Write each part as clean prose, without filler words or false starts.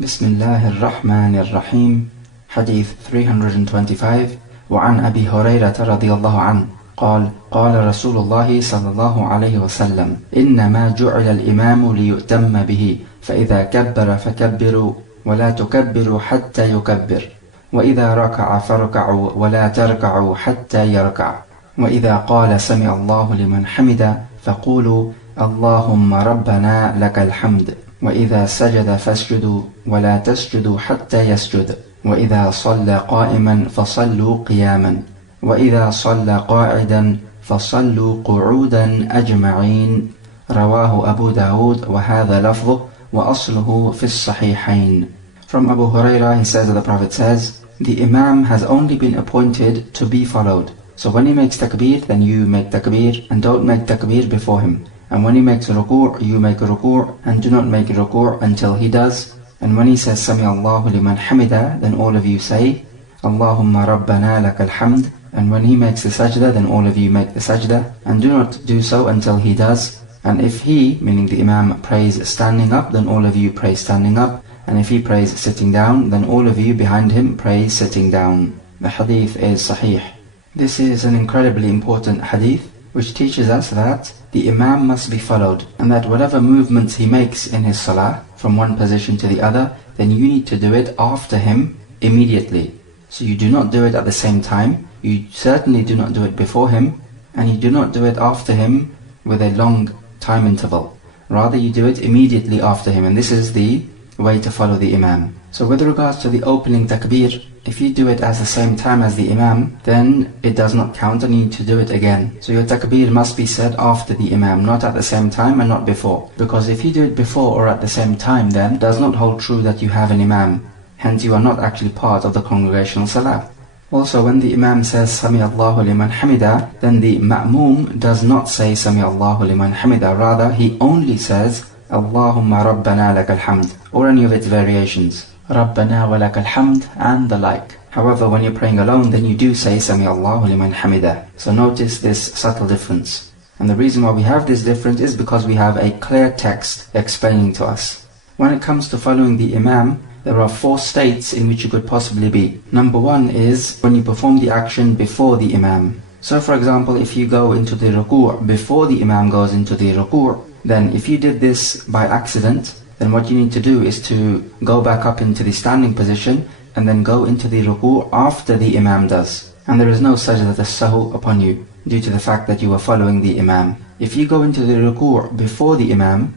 بسم الله الرحمن الرحيم. Hadith 325. وعن أبي هريرة رضي الله عنه قال قال رسول الله صلى الله عليه وسلم إنما جعل الإمام ليؤتم به فإذا كبر فكبروا ولا تكبروا حتى يكبر وإذا ركع فاركعوا ولا تركعوا حتى يركع وإذا قال سمع الله لمن حمده فقولوا اللهم ربنا لك الحمد وإذا سجد فاسجدوا ولا تسجدوا حتى يسجد وإذا صلى قائما فصلوا قياما وإذا صلى قاعدا فصلوا قعودا أجمعين. رواه أبو داود وهذا لفظه وأصله في الصحيحين. From Abu Hurairah, he says that the Prophet says, the Imam has only been appointed to be followed. So when he makes takbir, then you make takbir and don't make takbir before him. And when he makes ruku', you make ruku' and do not make ruku' until he does. And when he says Sami Allahu liman hamida, then all of you say Allahumma rabbana lakal hamd. And when he makes the sajda, then all of you make the sajda. And do not do so until he does. And if he, meaning the Imam, prays standing up, then all of you pray standing up. And if he prays sitting down, then all of you behind him pray sitting down. The hadith is sahih. This is an incredibly important hadith which teaches us that the Imam must be followed, and that whatever movements he makes in his salah from one position to the other, then you need to do it after him immediately. So you do not do it at the same time, you certainly do not do it before him, and you do not do it after him with a long time interval. Rather you do it immediately after him, and this is the way to follow the Imam. So with regards to the opening takbir, if you do it at the same time as the Imam, then it does not count and you need to do it again. So your takbir must be said after the Imam, not at the same time and not before. Because if you do it before or at the same time, then it does not hold true that you have an Imam. Hence you are not actually part of the congregational salah. Also when the Imam says Sami Allahu liman hamida, then the Ma'mum does not say Sami Allahu liman hamida. Rather he only says Allahumma rabbana lakal hamd, or any of its variations. Rabbana wa lakal hamd and the like. However, when you're praying alone, then you do say Sami Allahu liman hamida. So notice this subtle difference. And the reason why we have this difference is because we have a clear text explaining to us. When it comes to following the Imam, there are 4 states in which you could possibly be. Number 1 is when you perform the action before the Imam. So for example, if you go into the ruku' before the Imam goes into the ruku', then if you did this by accident, then what you need to do is to go back up into the standing position and then go into the ruku' after the Imam does. And there is no sajdat as-sahu upon you due to the fact that you are following the Imam. If you go into the ruku' before the Imam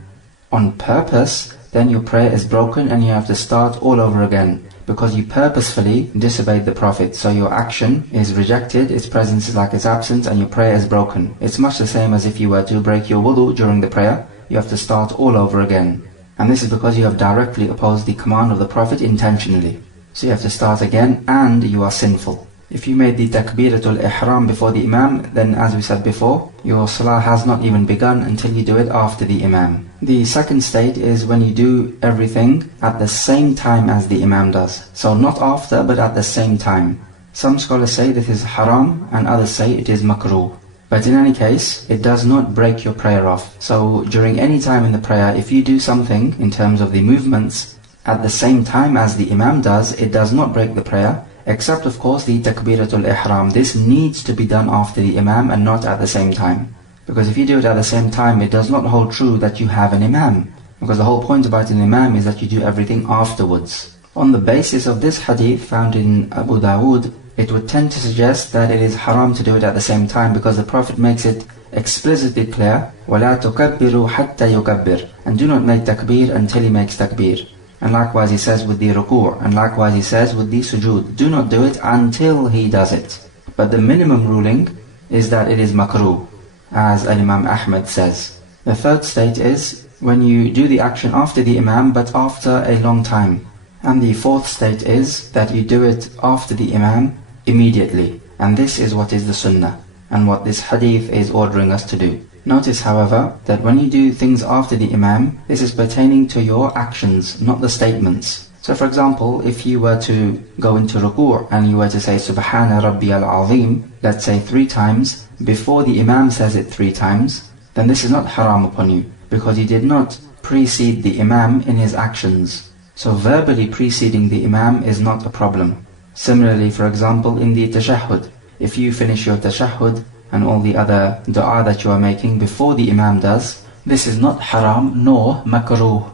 on purpose, then your prayer is broken and you have to start all over again, because you purposefully disobeyed the Prophet. So your action is rejected, its presence is like its absence, and your prayer is broken. It's much the same as if you were to break your wudu during the prayer. You have to start all over again. And this is because you have directly opposed the command of the Prophet intentionally. So you have to start again and you are sinful. If you made the takbiratul ihram before the Imam, then as we said before, your salah has not even begun until you do it after the Imam. The second state is when you do everything at the same time as the Imam does. So not after, but at the same time. Some scholars say this is haram and others say it is makruh. But in any case, it does not break your prayer off. So during any time in the prayer, if you do something in terms of the movements at the same time as the Imam does, it does not break the prayer. Except of course the takbiratul ihram. This needs to be done after the Imam and not at the same time. Because if you do it at the same time, it does not hold true that you have an Imam. Because the whole point about an Imam is that you do everything afterwards. On the basis of this hadith found in Abu Dawood, it would tend to suggest that it is haram to do it at the same time, because the Prophet makes it explicitly clear, وَلَا تُكَبِّرُوا حَتَّى يُكَبِّرْ, and do not make takbir until he makes takbir. And likewise he says with the ruku', and likewise he says with the sujood, do not do it until he does it. But the minimum ruling is that it is makruh, as Imam Ahmad says. The third state is when you do the action after the Imam, but after a long time. And the fourth state is that you do it after the Imam immediately. And this is what is the sunnah, and what this hadith is ordering us to do. Notice, however, that when you do things after the Imam, this is pertaining to your actions, not the statements. So for example, if you were to go into ruku' and you were to say Subhana Rabbiyal Azim, let's say 3 times, before the Imam says it 3 times, then this is not haram upon you, because you did not precede the Imam in his actions. So verbally preceding the Imam is not a problem. Similarly, for example, in the tashahhud, if you finish your tashahhud and all the other dua that you are making before the Imam does, this is not haram nor makruh,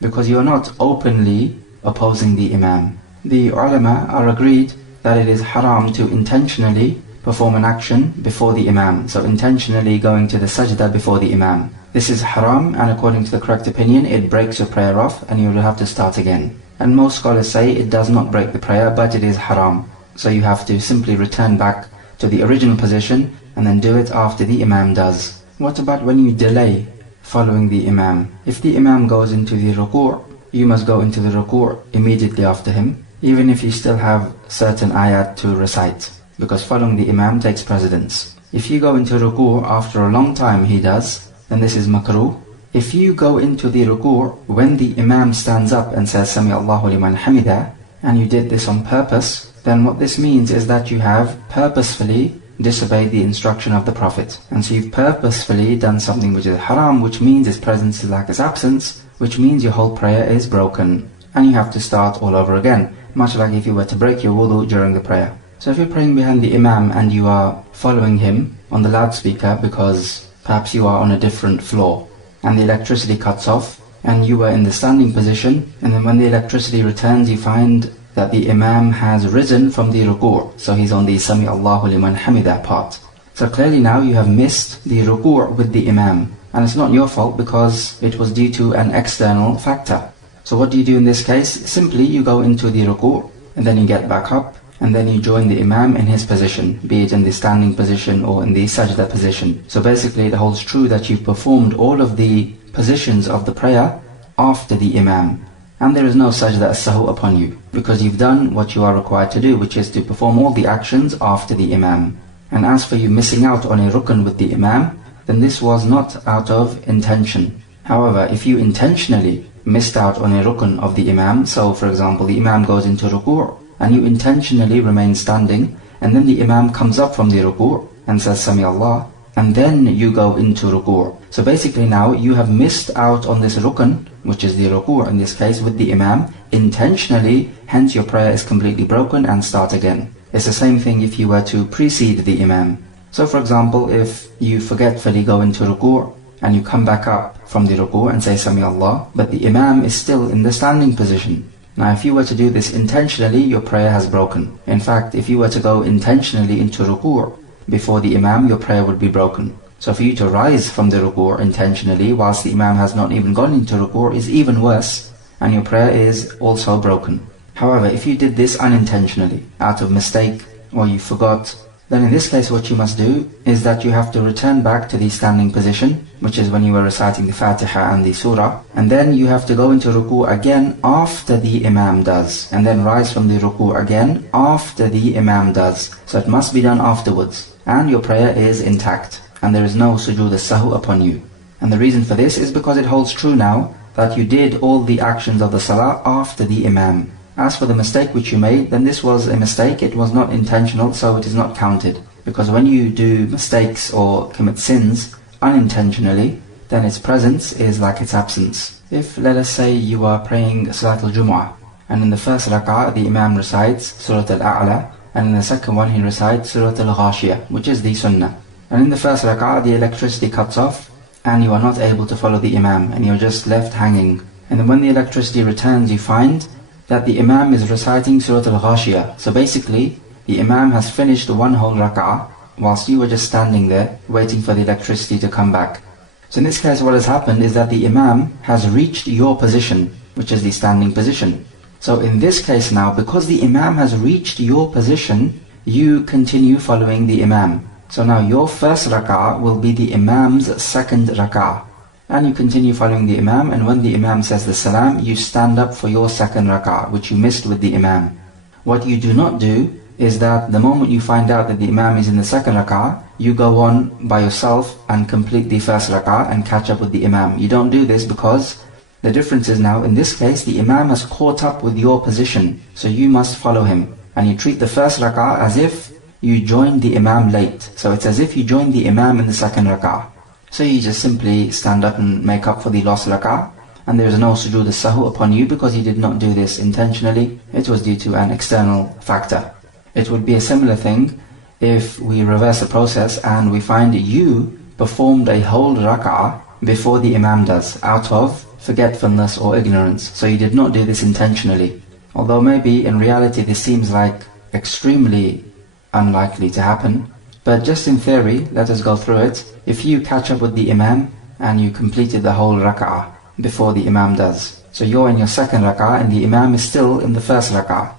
because you are not openly opposing the Imam. The ulama are agreed that it is haram to intentionally perform an action before the Imam, so intentionally going to the sajda before the Imam. This is haram, and according to the correct opinion, it breaks your prayer off and you will have to start again. And most scholars say it does not break the prayer, but it is haram. So you have to simply return back to the original position and then do it after the Imam does. What about when you delay following the Imam? If the Imam goes into the ruku', you must go into the ruku' immediately after him, even if you still have certain ayat to recite, because following the Imam takes precedence. If you go into ruku' after a long time he does, then this is makruh. If you go into the ruku' when the Imam stands up and says Sami Allahu liman hamida, and you did this on purpose, then what this means is that you have purposefully disobeyed the instruction of the Prophet. And so you've purposefully done something which is haram, which means its presence is like its absence, which means your whole prayer is broken. And you have to start all over again, much like if you were to break your wudu during the prayer. So if you're praying behind the Imam and you are following him on the loudspeaker because perhaps you are on a different floor and the electricity cuts off and you were in the standing position, and then when the electricity returns you find that the Imam has risen from the ruku', so he's on the Sami Allahu liman hamida part. So clearly now you have missed the ruku' with the Imam, and it's not your fault because it was due to an external factor. So what do you do in this case? Simply you go into the ruku' and then you get back up and then you join the Imam in his position, be it in the standing position or in the sajda position. So basically it holds true that you've performed all of the positions of the prayer after the Imam, and there is no sajda as-sahu upon you, because you've done what you are required to do, which is to perform all the actions after the Imam. And as for you missing out on a rukn with the Imam, then this was not out of intention. However, if you intentionally missed out on a rukn of the Imam, so for example the Imam goes into ruku' and you intentionally remain standing, and then the Imam comes up from the ruku' and says Sami Allah, and then you go into ruku'. So basically now you have missed out on this rukn, which is the ruku' in this case, with the Imam, intentionally, hence your prayer is completely broken and start again. It's the same thing if you were to precede the Imam. So for example, if you forgetfully go into ruku' and you come back up from the ruku' and say Sami Allah, but the Imam is still in the standing position. Now if you were to do this intentionally, your prayer has broken. In fact, if you were to go intentionally into ruku' before the Imam, your prayer would be broken. So for you to rise from the ruku' intentionally whilst the Imam has not even gone into ruku' is even worse, and your prayer is also broken. However, if you did this unintentionally, out of mistake, or you forgot, then in this case what you must do is that you have to return back to the standing position, which is when you were reciting the Fatiha and the Surah, and then you have to go into ruku' again after the Imam does, and then rise from the ruku' again after the Imam does. So it must be done afterwards, and your prayer is intact, and there is no sujood as-sahu upon you. And the reason for this is because it holds true now that you did all the actions of the Salah after the Imam. As for the mistake which you made, then this was a mistake, it was not intentional, so it is not counted. Because when you do mistakes or commit sins unintentionally, then its presence is like its absence. If, let us say, you are praying Salat al-Jumu'ah, and in the first rak'ah the Imam recites Surat al-A'la, and in the second one he recites Surat al-Ghashiyah, which is the Sunnah. And in the first rak'ah the electricity cuts off, and you are not able to follow the Imam, and you're just left hanging. And then when the electricity returns, you find that the Imam is reciting Surat al-Ghashiyah. So basically, the Imam has finished one whole rak'ah, whilst you were just standing there, waiting for the electricity to come back. So in this case what has happened is that the Imam has reached your position, which is the standing position. So in this case now, because the Imam has reached your position, you continue following the Imam. So now your first rak'ah will be the Imam's second rak'ah. And you continue following the Imam, and when the Imam says the Salam, you stand up for your second rak'ah, which you missed with the Imam. What you do not do is that the moment you find out that the Imam is in the second rak'ah, you go on by yourself and complete the first rak'ah and catch up with the Imam. You don't do this because the difference is now, in this case, the Imam has caught up with your position, so you must follow him. And you treat the first rak'ah as if you joined the Imam late. So it's as if you joined the Imam in the second rak'ah. So you just simply stand up and make up for the lost rak'ah, and there is no sujood as-sahw upon you because you did not do this intentionally, it was due to an external factor. It would be a similar thing if we reverse the process and we find you performed a whole rak'ah before the imam does, out of forgetfulness or ignorance. So you did not do this intentionally. Although maybe in reality this seems like extremely unlikely to happen, but just in theory, let us go through it. If you catch up with the imam and you completed the whole rak'ah before the imam does, so you're in your second rak'ah and the imam is still in the first rak'ah.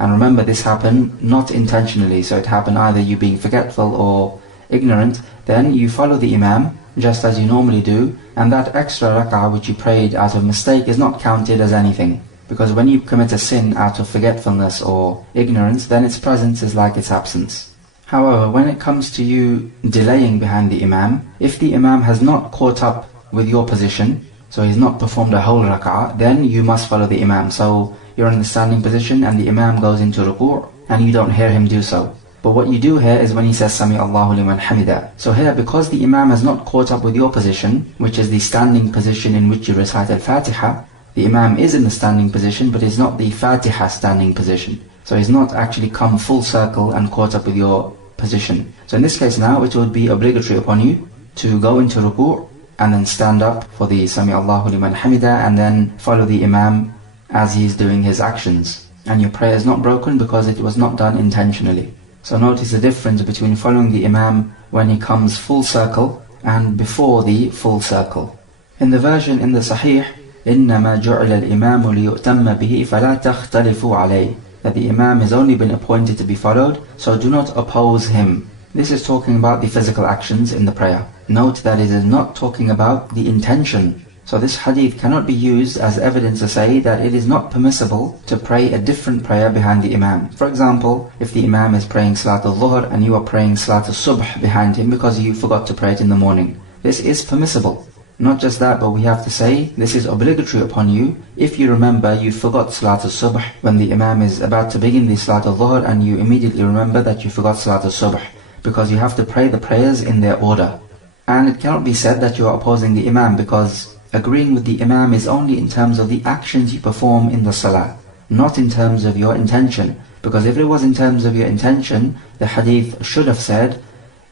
And remember, this happened not intentionally, so it happened either you being forgetful or ignorant. Then you follow the imam just as you normally do, and that extra rak'ah which you prayed out of mistake is not counted as anything. Because when you commit a sin out of forgetfulness or ignorance, then its presence is like its absence. However, when it comes to you delaying behind the imam, if the imam has not caught up with your position, so he's not performed a whole rak'ah, then you must follow the imam. So you're in the standing position and the imam goes into ruku' and you don't hear him do so. But what you do hear is when he says Sami Allahu liman hamida. So here, because the imam has not caught up with your position, which is the standing position in which you recite al-Fatiha, the imam is in the standing position, but it's not the Fatiha standing position. So he's not actually come full circle and caught up with your position. So in this case now, it would be obligatory upon you to go into ruku' and then stand up for the Sami Allahu liman hamida and then follow the imam as he is doing his actions. And your prayer is not broken because it was not done intentionally. So notice the difference between following the imam when he comes full circle and before the full circle. In the version in the Sahih, إِنَّمَا جُعِلَ الْإِمَامُ لِيُؤْتَمَّ بِهِ فَلَا تَخْتَلِفُوا عَلَيْهِ, that the imam has only been appointed to be followed, so do not oppose him. This is talking about the physical actions in the prayer. Note that it is not talking about the intention. So this hadith cannot be used as evidence to say that it is not permissible to pray a different prayer behind the imam. For example, if the imam is praying Salat al-Dhuhr and you are praying Salat al-Subh behind him because you forgot to pray it in the morning, this is permissible. Not just that, but we have to say this is obligatory upon you. If you remember you forgot Salat al-Subh when the imam is about to begin the Salat al-Dhuhr and you immediately remember that you forgot Salat al-Subh, because you have to pray the prayers in their order. And it cannot be said that you are opposing the imam, because agreeing with the imam is only in terms of the actions you perform in the salah, not in terms of your intention. Because if it was in terms of your intention, the hadith should have said,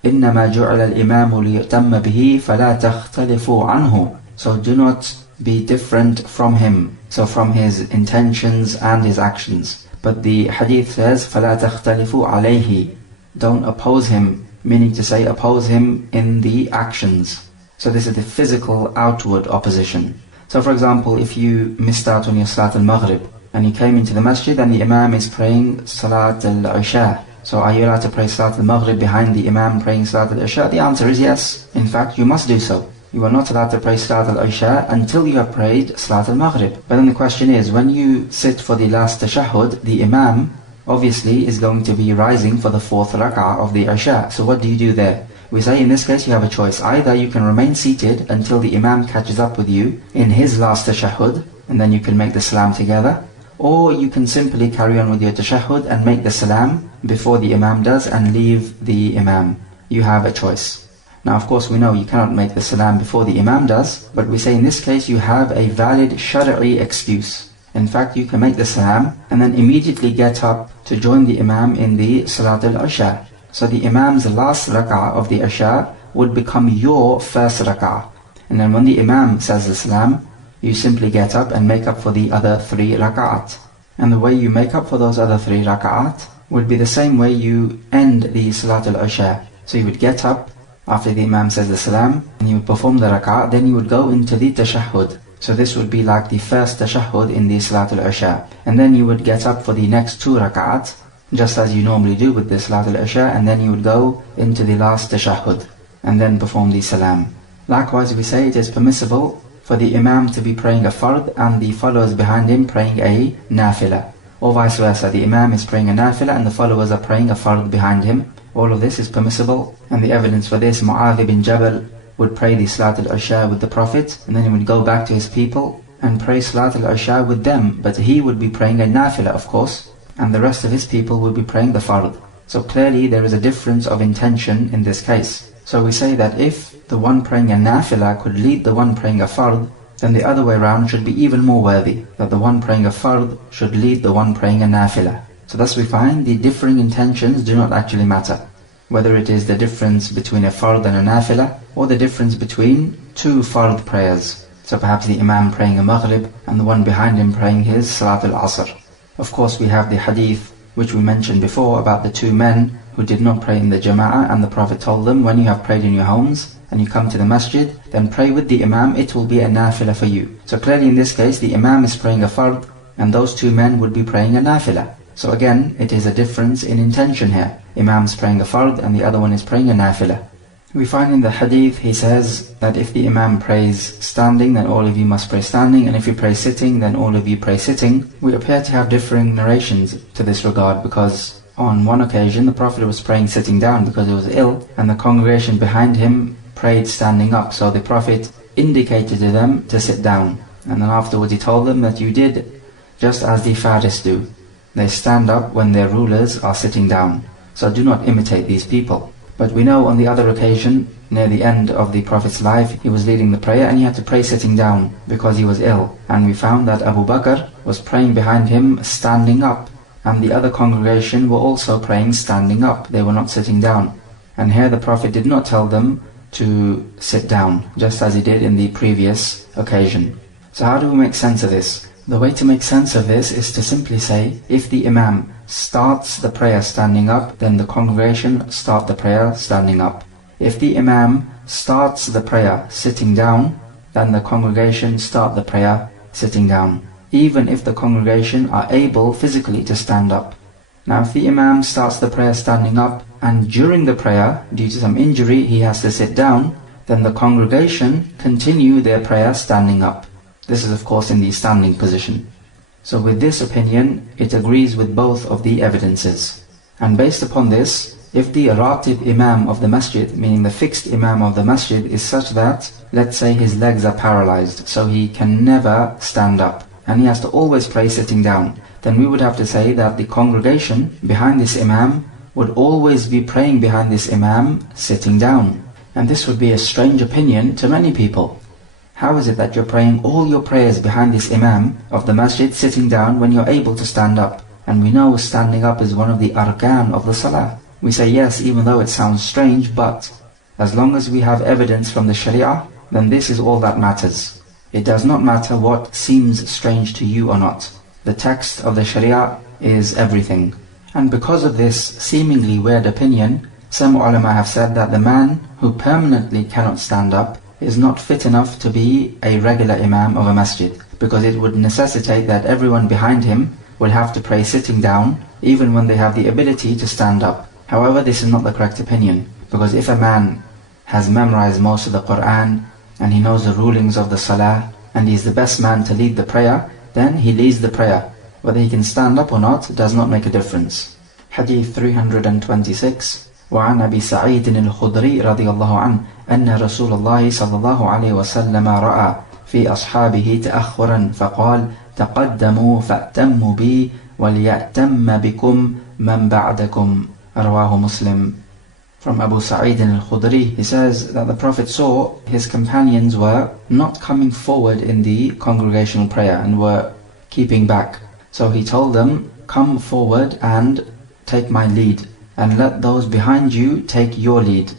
إِنَّمَا جُعِلَ الْإِمَامُ لِيُؤْتَمَّ بِهِ فَلَا تَخْتَلِفُوا عَنْهُ. So do not be different from him, so from his intentions and his actions. But the hadith says, فَلَا تَخْتَلِفُوا عَلَيْهِ. Don't oppose him, meaning to say oppose him in the actions. So this is the physical outward opposition. So for example, if you missed out on your Salat al-Maghrib and you came into the masjid and the imam is praying Salat al-Isha, so are you allowed to pray Salat al-Maghrib behind the imam praying Salat al-Isha? The answer is yes. In fact, you must do so. You are not allowed to pray Salat al-Isha until you have prayed Salat al-Maghrib. But then the question is, when you sit for the last tashahhud, the imam obviously is going to be rising for the fourth rak'ah of the Isha. So what do you do there? We say in this case you have a choice. Either you can remain seated until the imam catches up with you in his last tashahhud, and then you can make the salam together, or you can simply carry on with your tashahhud and make the salam before the imam does and leave the imam. You have a choice. Now of course we know you cannot make the salam before the imam does, but we say in this case you have a valid shari'i excuse. In fact, you can make the salam and then immediately get up to join the imam in the Salat al-Isha. So the imam's last rak'ah of the Isha would become your first rak'ah. And then when the imam says the salam, you simply get up and make up for the other 3 rak'at. And the way you make up for those other 3 rak'at would be the same way you end the Salat al-Isha. So you would get up after the imam says the salam, and you would perform the rak'ah, then you would go into the tashahhud. So this would be like the first tashahhud in the Salat al-Isha. And then you would get up for the next 2 rak'at, just as you normally do with the Salat al-Isha, and then you would go into the last tashahhud and then perform the salam. Likewise, we say it is permissible for the imam to be praying a fard and the followers behind him praying a nafilah, or vice versa. The imam is praying a nafilah and the followers are praying a fard behind him. All of this is permissible, and the evidence for this, Mu'adh bin Jabal would pray the Salat al-Isha with the Prophet, and then he would go back to his people and pray Salat al-Isha with them, but he would be praying a nafilah, of course, and the rest of his people will be praying the fard. So clearly there is a difference of intention in this case. So we say that if the one praying a nafilah could lead the one praying a fard, then the other way around should be even more worthy, that the one praying a fard should lead the one praying a nafilah. So thus we find the differing intentions do not actually matter. Whether it is the difference between a fard and a nafilah, or the difference between two fard prayers. So perhaps the imam praying a maghrib and the one behind him praying his salatul asr. Of course we have the hadith which we mentioned before about the two men who did not pray in the jama'ah, and the Prophet told them, when you have prayed in your homes and you come to the masjid, then pray with the imam, it will be a nafilah for you. So clearly in this case the imam is praying a fard and those two men would be praying a nafilah. So again, it is a difference in intention here. Imam's praying a fard and the other one is praying a nafilah. We find in the hadith, he says that if the imam prays standing, then all of you must pray standing, and if you pray sitting, then all of you pray sitting. We appear to have differing narrations to this regard, because on one occasion the Prophet was praying sitting down because he was ill, and the congregation behind him prayed standing up. So the Prophet indicated to them to sit down, and then afterwards he told them that you did just as the Faris do. They stand up when their rulers are sitting down. So do not imitate these people. But we know on the other occasion, near the end of the Prophet's life, he was leading the prayer and he had to pray sitting down because he was ill. And we found that Abu Bakr was praying behind him standing up, and the other congregation were also praying standing up. They were not sitting down. And here the Prophet did not tell them to sit down, just as he did in the previous occasion. So how do we make sense of this? The way to make sense of this is to simply say, if the imam starts the prayer standing up, then the congregation start the prayer standing up. If the imam starts the prayer sitting down, then the congregation start the prayer sitting down, even if the congregation are able physically to stand up. Now if the imam starts the prayer standing up, and during the prayer, due to some injury, he has to sit down, then the congregation continue their prayer standing up. This is of course in the standing position. So with this opinion, it agrees with both of the evidences. And based upon this, if the ratib imam of the masjid, meaning the fixed imam of the masjid, is such that, let's say his legs are paralyzed, so he can never stand up, and he has to always pray sitting down, then we would have to say that the congregation behind this imam would always be praying behind this imam sitting down. And this would be a strange opinion to many people. How is it that you're praying all your prayers behind this imam of the masjid sitting down when you're able to stand up? And we know standing up is one of the arkan of the salah. We say yes, even though it sounds strange, but as long as we have evidence from the sharia, then this is all that matters. It does not matter what seems strange to you or not. The text of the sharia is everything. And because of this seemingly weird opinion, some ulama have said that the man who permanently cannot stand up is not fit enough to be a regular imam of a masjid, because it would necessitate that everyone behind him will have to pray sitting down, even when they have the ability to stand up. However, this is not the correct opinion, because if a man has memorized most of the Quran, and he knows the rulings of the salah, and he is the best man to lead the prayer, then he leads the prayer. Whether he can stand up or not does not make a difference. Hadith 326. وعن أبي سعيد الخدري رضي الله عنه أن رسول الله صلى الله عليه وسلم رأى في أصحابه تأخرا فقال تقدموا فأتموا بي وليأتم بكم من بعدكم. رواه Muslim. From Abu Sa'id al-Khudri, he says that the Prophet saw his companions were not coming forward in the congregational prayer and were keeping back. So he told them, come forward and take my lead, and let those behind you take your lead.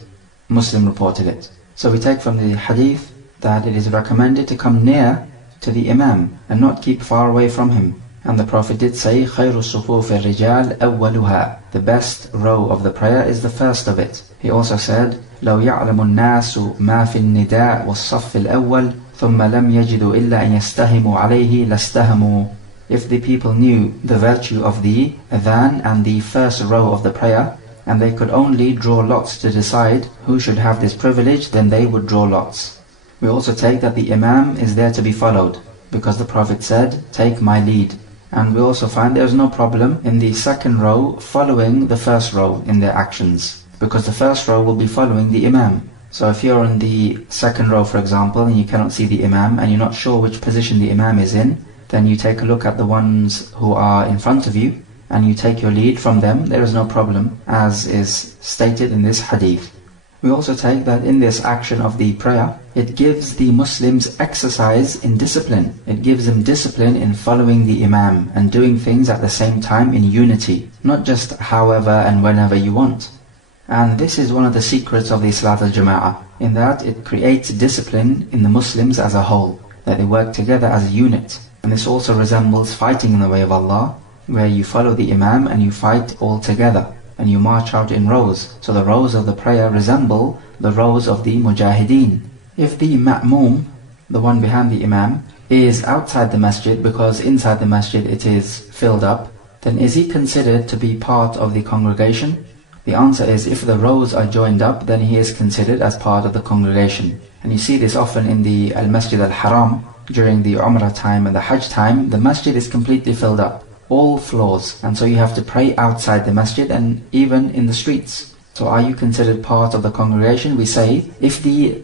Muslim reported it. So we take from the hadith that it is recommended to come near to the imam and not keep far away from him. And the Prophet did say, خَيْرُ الصُّفُوفِ الرِّجَالِ أَوَّلُهَا. The best row of the prayer is the first of it. He also said, لَوْ يَعْلَمُ النَّاسُ مَا فِي النِّدَاءِ وَالصَّفِّ الْأَوَّلِ ثُمَّ لَمْ يَجِدُوا إِلَّا أَنْ يَسْتَهِمُوا عَلَيْهِ لَاسْتَهَمُوا. If the people knew the virtue of the adhan and the first row of the prayer, and they could only draw lots to decide who should have this privilege, then they would draw lots. We also take that the imam is there to be followed, because the Prophet said, take my lead. And we also find there is no problem in the second row following the first row in their actions, because the first row will be following the imam. So if you're in the second row, for example, and you cannot see the imam, and you're not sure which position the imam is in, then you take a look at the ones who are in front of you, and you take your lead from them. There is no problem, as is stated in this hadith. We also take that in this action of the prayer, it gives the Muslims exercise in discipline. It gives them discipline in following the Imam and doing things at the same time in unity, not just however and whenever you want. And this is one of the secrets of the Salat al-Jama'ah, in that it creates discipline in the Muslims as a whole, that they work together as a unit. And this also resembles fighting in the way of Allah, where you follow the Imam and you fight all together, and you march out in rows. So the rows of the prayer resemble the rows of the Mujahideen. If the Ma'mum, the one behind the Imam, is outside the masjid because inside the masjid it is filled up, then is he considered to be part of the congregation? The answer is, if the rows are joined up, then he is considered as part of the congregation. And you see this often in the Al-Masjid Al-Haram. During the Umrah time and the Hajj time, the masjid is completely filled up, all floors, and so you have to pray outside the masjid and even in the streets. So are you considered part of the congregation? We say, if the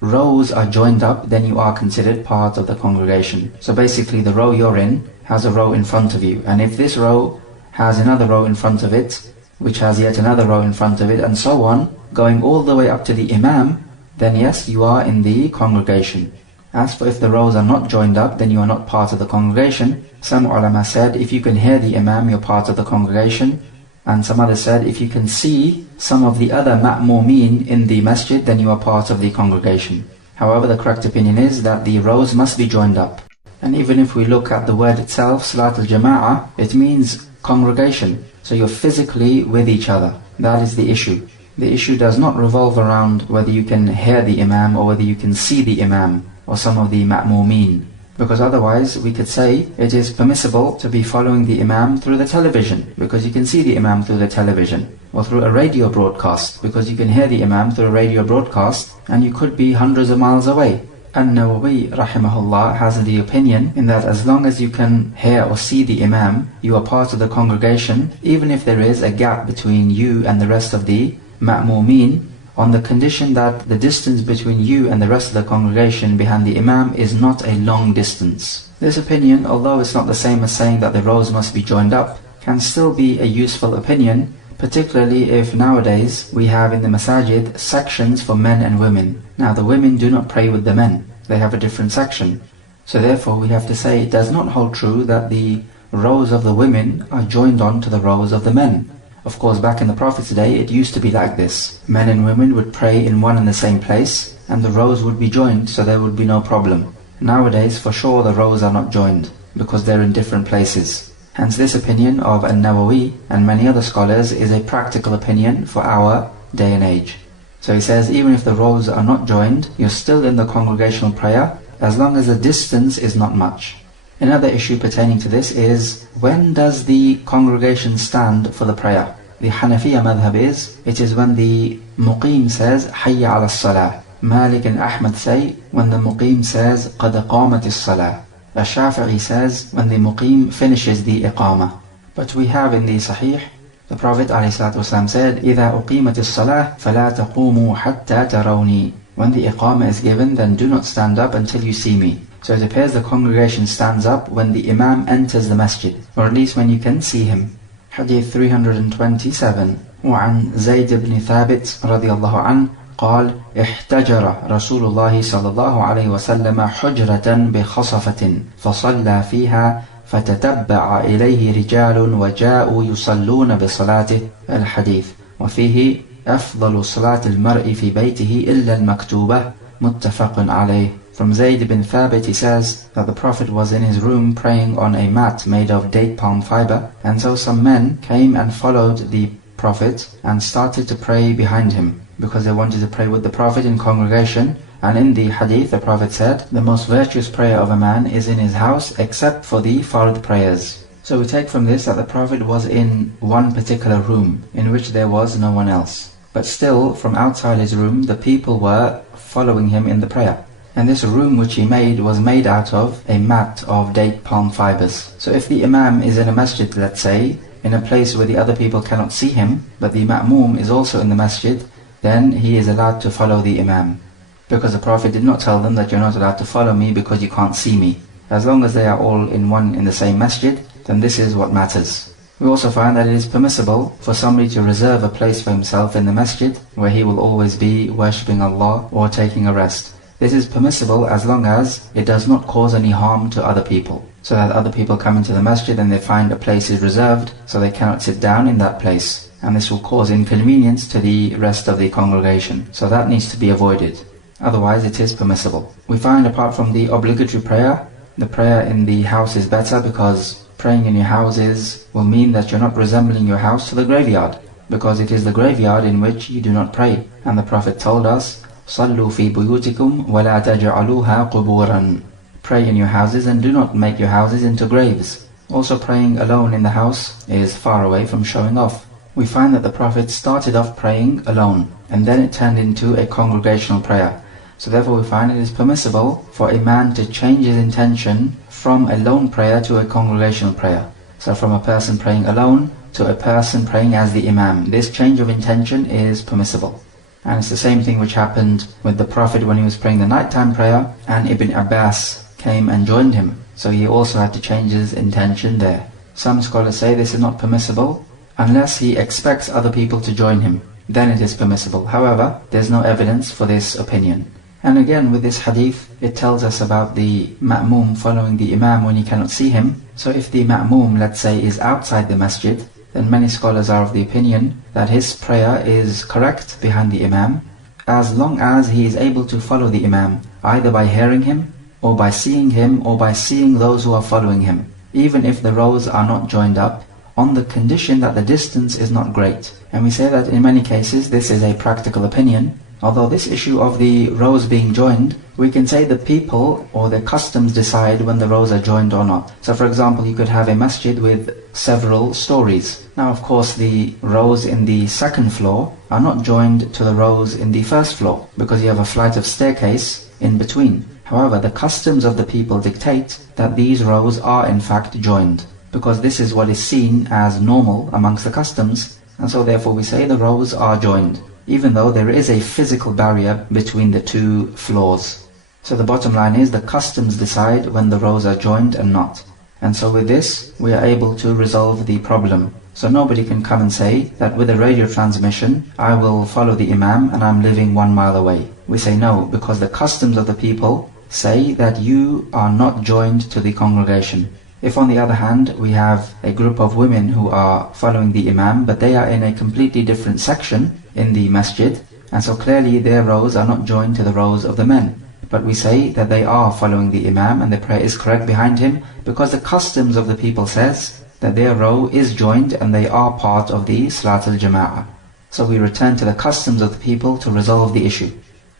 rows are joined up, then you are considered part of the congregation. So basically the row you're in has a row in front of you, and if this row has another row in front of it, which has yet another row in front of it, and so on, going all the way up to the Imam, then yes, you are in the congregation. As for if the rows are not joined up, then you are not part of the congregation. Some ulama said, if you can hear the Imam, you're part of the congregation. And some others said, if you can see some of the other ma'mumeen in the masjid, then you are part of the congregation. However, the correct opinion is that the rows must be joined up. And even if we look at the word itself, Salat al-Jama'ah, it means congregation. So you're physically with each other. That is the issue. The issue does not revolve around whether you can hear the Imam or whether you can see the Imam or some of the ma'mumeen. Because otherwise we could say it is permissible to be following the Imam through the television, because you can see the Imam through the television, or through a radio broadcast, because you can hear the Imam through a radio broadcast, and you could be hundreds of miles away. An-Nawawi rahimahullah has the opinion in that as long as you can hear or see the Imam, you are part of the congregation, even if there is a gap between you and the rest of the ma'mumeen, on the condition that the distance between you and the rest of the congregation behind the Imam is not a long distance. This opinion, although it's not the same as saying that the rows must be joined up, can still be a useful opinion, particularly if nowadays we have in the masajid sections for men and women. Now the women do not pray with the men, they have a different section. So therefore we have to say it does not hold true that the rows of the women are joined on to the rows of the men. Of course, back in the Prophet's day, it used to be like this. Men and women would pray in one and the same place, and the rows would be joined, so there would be no problem. Nowadays, for sure, the rows are not joined, because they're in different places. Hence, this opinion of An-Nawawi and many other scholars is a practical opinion for our day and age. So he says, even if the rows are not joined, you're still in the congregational prayer, as long as the distance is not much. Another issue pertaining to this is, when does the congregation stand for the prayer? The Hanafiya madhab is, it is when the muqim says, Hayya ala salah. Malik and Ahmad say, when the muqim says, Qad qamat as-salah. Ash-Shafi'i says, when the muqim finishes the iqamah. But we have in the Sahih, the Prophet ﷺ said, إِذَا أُقِيمَتِ الصَّلَاةِ فَلَا تَقُومُوا حَتَّى تَرَوْنِي. When the iqamah is given, then do not stand up until you see me. So it appears the congregation stands up when the Imam enters the masjid, or at least when you can see him. Hadith 327. وعن زيد بن ثابت رضي الله عنه قال احتجر رسول الله صلى الله عليه وسلم حجرة بخصفة فصلى فيها فتتبع إليه رجال وجاءوا يصلون بصلاته. الحديث. وفيه أفضل صلاة المرء في بيته إلا المكتوبة. متفق عليه. From Zayd ibn Thabit, he says that the Prophet was in his room praying on a mat made of date palm fiber, and so some men came and followed the Prophet and started to pray behind him, because they wanted to pray with the Prophet in congregation. And in the hadith, the Prophet said, the most virtuous prayer of a man is in his house except for the fard prayers. So we take from this that the Prophet was in one particular room, in which there was no one else. But still, from outside his room, the people were following him in the prayer. And this room which he made was made out of a mat of date palm fibers. So if the Imam is in a masjid, let's say, in a place where the other people cannot see him, but the Ma'mum is also in the masjid, then he is allowed to follow the Imam. Because the Prophet did not tell them that you're not allowed to follow me because you can't see me. As long as they are all in the same masjid, then this is what matters. We also find that it is permissible for somebody to reserve a place for himself in the masjid where he will always be worshipping Allah or taking a rest. This is permissible as long as it does not cause any harm to other people. So that other people come into the masjid and they find a place is reserved, so they cannot sit down in that place. And this will cause inconvenience to the rest of the congregation. So that needs to be avoided. Otherwise it is permissible. We find apart from the obligatory prayer, the prayer in the house is better because praying in your houses will mean that you're not resembling your house to the graveyard, because it is the graveyard in which you do not pray. And the Prophet told us, صَلُّوا فِي بُيُوتِكُمْ وَلَا تَجْعَلُوهَا قُبُورًا. Pray in your houses and do not make your houses into graves. Also praying alone in the house is far away from showing off. We find that the Prophet started off praying alone, and then it turned into a congregational prayer. So therefore we find it is permissible for a man to change his intention from a lone prayer to a congregational prayer. So from a person praying alone to a person praying as the Imam. This change of intention is permissible. And it's the same thing which happened with the Prophet when he was praying the nighttime prayer and Ibn Abbas came and joined him. So he also had to change his intention there. Some scholars say this is not permissible unless he expects other people to join him. Then it is permissible. However, there's no evidence for this opinion. And again with this hadith, it tells us about the ma'moom following the imam when he cannot see him. So if the ma'moom, let's say, is outside the masjid, then many scholars are of the opinion that his prayer is correct behind the imam, as long as he is able to follow the imam, either by hearing him, or by seeing him, or by seeing those who are following him, even if the rows are not joined up, on the condition that the distance is not great. And we say that in many cases this is a practical opinion. Although this issue of the rows being joined, we can say the people or the customs decide when the rows are joined or not. So for example, you could have a masjid with several stories. Now of course the rows in the second floor are not joined to the rows in the first floor, because you have a flight of staircase in between. However, the customs of the people dictate that these rows are in fact joined, because this is what is seen as normal amongst the customs, and so therefore we say the rows are joined, even though there is a physical barrier between the two floors. So the bottom line is the customs decide when the rows are joined and not. And so with this, we are able to resolve the problem. So nobody can come and say that with a radio transmission, I will follow the imam and I'm living 1 mile away. We say no, because the customs of the people say that you are not joined to the congregation. If on the other hand, we have a group of women who are following the imam, but they are in a completely different section in the masjid, and so clearly their rows are not joined to the rows of the men. But we say that they are following the imam and the prayer is correct behind him, because the customs of the people says that their row is joined and they are part of the Salat al-Jama'ah. So we return to the customs of the people to resolve the issue.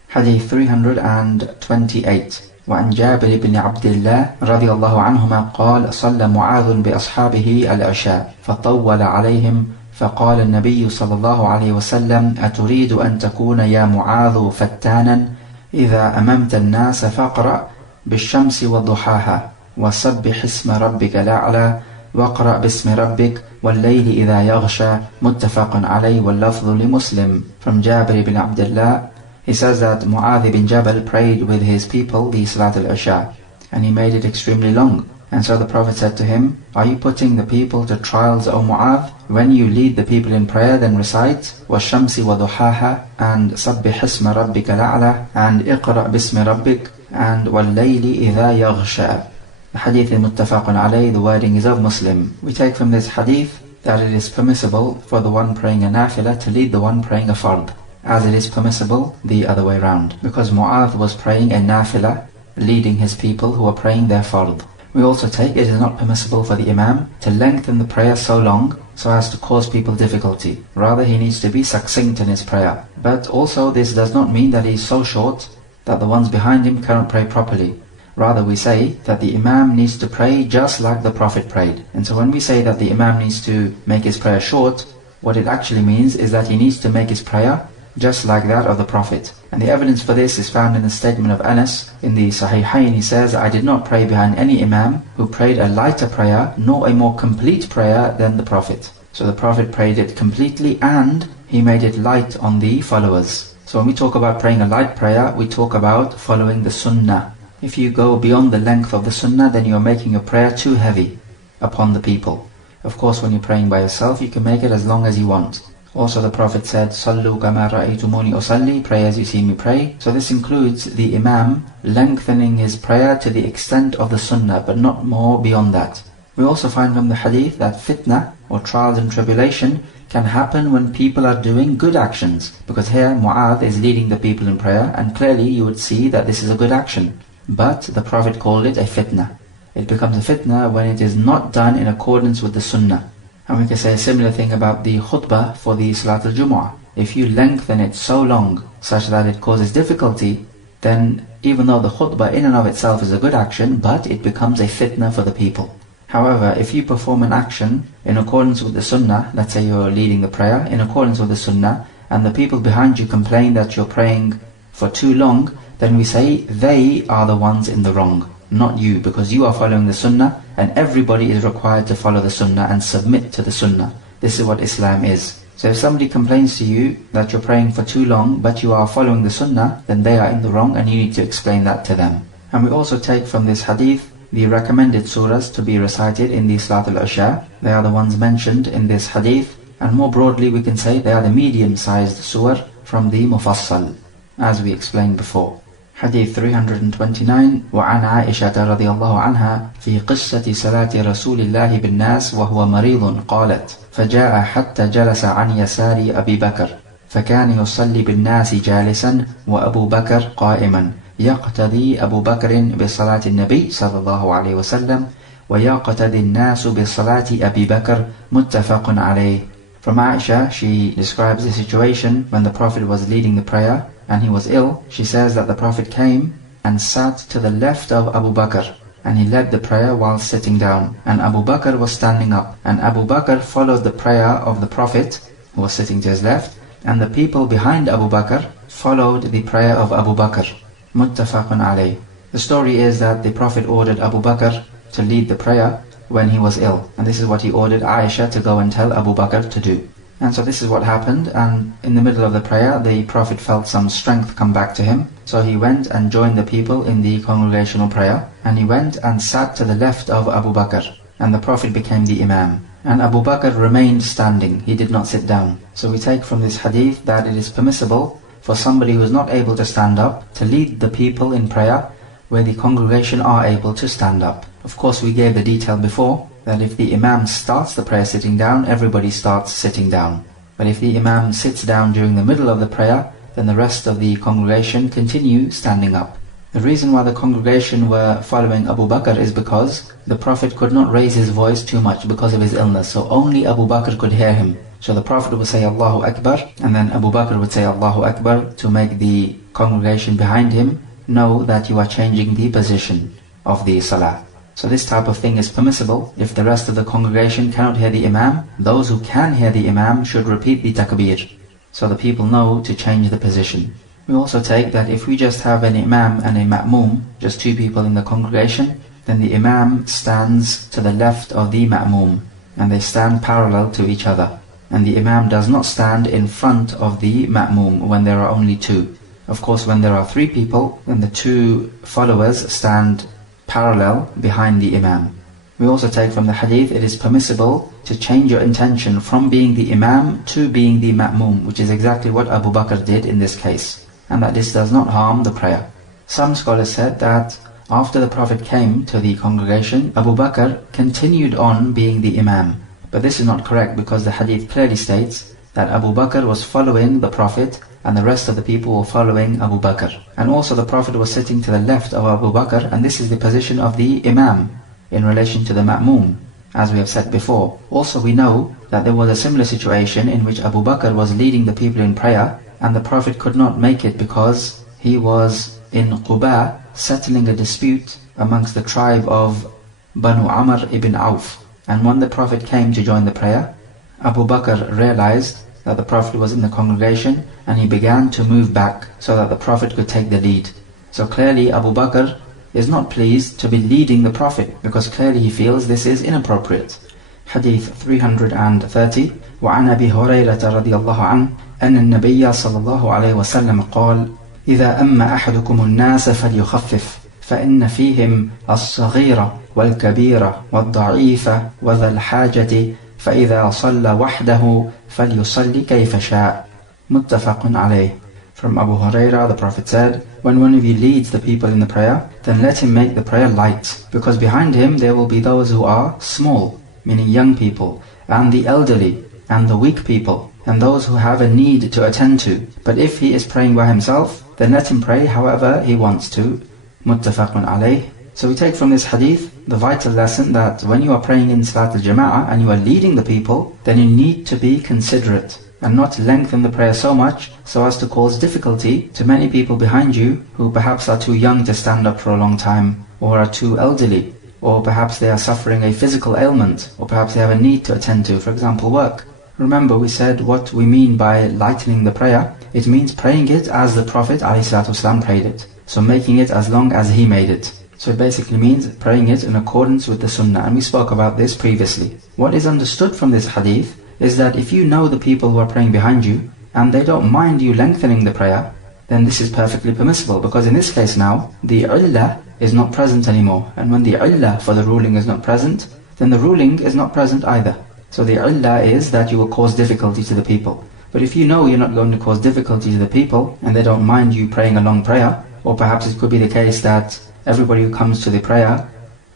Hadith 328. وعن جابر بن عبد الله رضي الله عنهما قال صلى معاذ بأصحابه العشاء فطول عليهم فقال النبي صلى الله عليه وسلم أتريد أن تكون يا معاذ فتانا إذا أممت الناس فاقرأ بالشمس وضحاها وسبح اسم ربك الأعلى واقرأ باسم ربك والليل إذا يغشى متفق عليه واللفظ لمسلم. From Jabir ibn Abdullah, he says that Mu'adh ibn Jabal prayed with his people the Salat al-Isha, and he made it extremely long. And so the Prophet said to him, are you putting the people to trials, O Mu'adh? When you lead the people in prayer, then recite وَالشَّمْسِ وَضُحَاهَا and سَبِّحِ اسْمَ رَبِّكَ الْأَعْلَى and اقرأ بِاسْمِ رَبِّكَ and وَاللَّيْلِ إِذَا يَغْشَى. The hadith is muttafaqun alayh, the wording is of Muslim. We take from this hadith that it is permissible for the one praying a nafilah to lead the one praying a fard, as it is permissible the other way round, because Mu'adh was praying a nafilah, leading his people who were praying their fard. We also take it is not permissible for the imam to lengthen the prayer so long so as to cause people difficulty. Rather, he needs to be succinct in his prayer. But also this does not mean that he is so short that the ones behind him cannot pray properly. Rather, we say that the imam needs to pray just like the Prophet prayed. And so when we say that the imam needs to make his prayer short, what it actually means is that he needs to make his prayer just like that of the Prophet. And the evidence for this is found in the statement of Anas in the Sahihain. He says, I did not pray behind any imam who prayed a lighter prayer nor a more complete prayer than the Prophet. So the Prophet prayed it completely and he made it light on the followers. So when we talk about praying a light prayer, we talk about following the sunnah. If you go beyond the length of the sunnah, then you are making your prayer too heavy upon the people. Of course, when you're praying by yourself, you can make it as long as you want. Also, the Prophet said, "Sallu kama ra'aytumuni usalli," pray as you see me pray. So this includes the Imam lengthening his prayer to the extent of the Sunnah, but not more beyond that. We also find from the hadith that fitna, or trials and tribulation, can happen when people are doing good actions. Because here Mu'adh is leading the people in prayer, and clearly you would see that this is a good action. But the Prophet called it a fitna. It becomes a fitna when it is not done in accordance with the Sunnah. And we can say a similar thing about the khutbah for the Salat al-Jumu'ah. If you lengthen it so long, such that it causes difficulty, then even though the khutbah in and of itself is a good action, but it becomes a fitna for the people. However, if you perform an action in accordance with the Sunnah, let's say you're leading the prayer in accordance with the Sunnah, and the people behind you complain that you're praying for too long, then we say they are the ones in the wrong, not you, because you are following the Sunnah, and everybody is required to follow the Sunnah and submit to the Sunnah. This is what Islam is. So if somebody complains to you that you're praying for too long, but you are following the Sunnah, then they are in the wrong, and you need to explain that to them. And we also take from this hadith the recommended surahs to be recited in the Salat al-Isha. They are the ones mentioned in this hadith, and more broadly we can say they are the medium-sized surah from the Mufassal, as we explained before. Hadith 329 وعن عائشة رضي الله عنها في قصة صلاة رسول الله بالناس وهو مريض قالت فجاء حتى جلس عن يسار أبي بكر فكان يصلي بالناس جالسا وأبو بكر قائما يقتدي أبو بكر بصلاة النبي صلى الله عليه وسلم ويقتدي الناس بصلاة أبي بكر متفق عليه. From Aisha, she describes the situation when the Prophet was leading the prayer and he was ill. She says that the Prophet came and sat to the left of Abu Bakr, and he led the prayer while sitting down, and Abu Bakr was standing up, and Abu Bakr followed the prayer of the Prophet, who was sitting to his left, and the people behind Abu Bakr followed the prayer of Abu Bakr. Muttafaqun alayh. The story is that the Prophet ordered Abu Bakr to lead the prayer when he was ill, and this is what he ordered Aisha to go and tell Abu Bakr to do. And so this is what happened, and in the middle of the prayer the Prophet felt some strength come back to him, so he went and joined the people in the congregational prayer, and he went and sat to the left of Abu Bakr, and the Prophet became the Imam, and Abu Bakr remained standing, he did not sit down. So we take from this hadith that it is permissible for somebody who is not able to stand up to lead the people in prayer where the congregation are able to stand up. Of course, we gave the detail before that if the Imam starts the prayer sitting down, everybody starts sitting down. But if the Imam sits down during the middle of the prayer, then the rest of the congregation continue standing up. The reason why the congregation were following Abu Bakr is because the Prophet could not raise his voice too much because of his illness, so only Abu Bakr could hear him. So the Prophet would say Allahu Akbar, and then Abu Bakr would say Allahu Akbar to make the congregation behind him know that you are changing the position of the Salah. So this type of thing is permissible. If the rest of the congregation cannot hear the Imam, those who can hear the Imam should repeat the takbir, so the people know to change the position. We also take that if we just have an Imam and a Ma'mum, just two people in the congregation, then the Imam stands to the left of the Ma'mum, and they stand parallel to each other. And the Imam does not stand in front of the Ma'mum when there are only two. Of course, when there are three people, then the two followers stand parallel behind the Imam. We also take from the hadith it is permissible to change your intention from being the Imam to being the Ma'mum, which is exactly what Abu Bakr did in this case, and that this does not harm the prayer. Some scholars said that after the Prophet came to the congregation, Abu Bakr continued on being the Imam. But this is not correct, because the hadith clearly states that Abu Bakr was following the Prophet and the rest of the people were following Abu Bakr. And also the Prophet was sitting to the left of Abu Bakr, and this is the position of the Imam in relation to the Ma'mum, as we have said before. Also we know that there was a similar situation in which Abu Bakr was leading the people in prayer, and the Prophet could not make it because he was in Quba settling a dispute amongst the tribe of Banu Amr ibn Auf. And when the Prophet came to join the prayer, Abu Bakr realized that the Prophet was in the congregation, and he began to move back so that the Prophet could take the lead. So clearly Abu Bakr is not pleased to be leading the Prophet, because clearly he feels this is inappropriate. Hadith 330 وعن أبي هريرة رضي الله عنه أن النبي صلى الله عليه وسلم قال إذا أما أحدكم الناس فليخفف فإن فيهم الصغير والكبير والضعيف وذا الحاجة فإذا صلى وحده فليصلي كيف شاء. متفق عليه. From Abu Huraira, the Prophet said, when one of you leads the people in the prayer, then let him make the prayer light, because behind him there will be those who are small, meaning young people, and the elderly, and the weak people, and those who have a need to attend to. But if he is praying by himself, then let him pray however he wants to. Muttafaqun alayh. So we take from this hadith the vital lesson that when you are praying in Salat al-Jama'ah and you are leading the people, then you need to be considerate and not lengthen the prayer so much so as to cause difficulty to many people behind you who perhaps are too young to stand up for a long time, or are too elderly, or perhaps they are suffering a physical ailment, or perhaps they have a need to attend to, for example, work. Remember, we said what we mean by lightening the prayer. It means praying it as the Prophet ﷺ prayed it. So making it as long as he made it. So it basically means praying it in accordance with the Sunnah. And we spoke about this previously. What is understood from this hadith is that if you know the people who are praying behind you, and they don't mind you lengthening the prayer, then this is perfectly permissible. Because in this case now, the illah is not present anymore. And when the illah for the ruling is not present, then the ruling is not present either. So the illah is that you will cause difficulty to the people. But if you know you're not going to cause difficulty to the people, and they don't mind you praying a long prayer, or perhaps it could be the case that everybody who comes to the prayer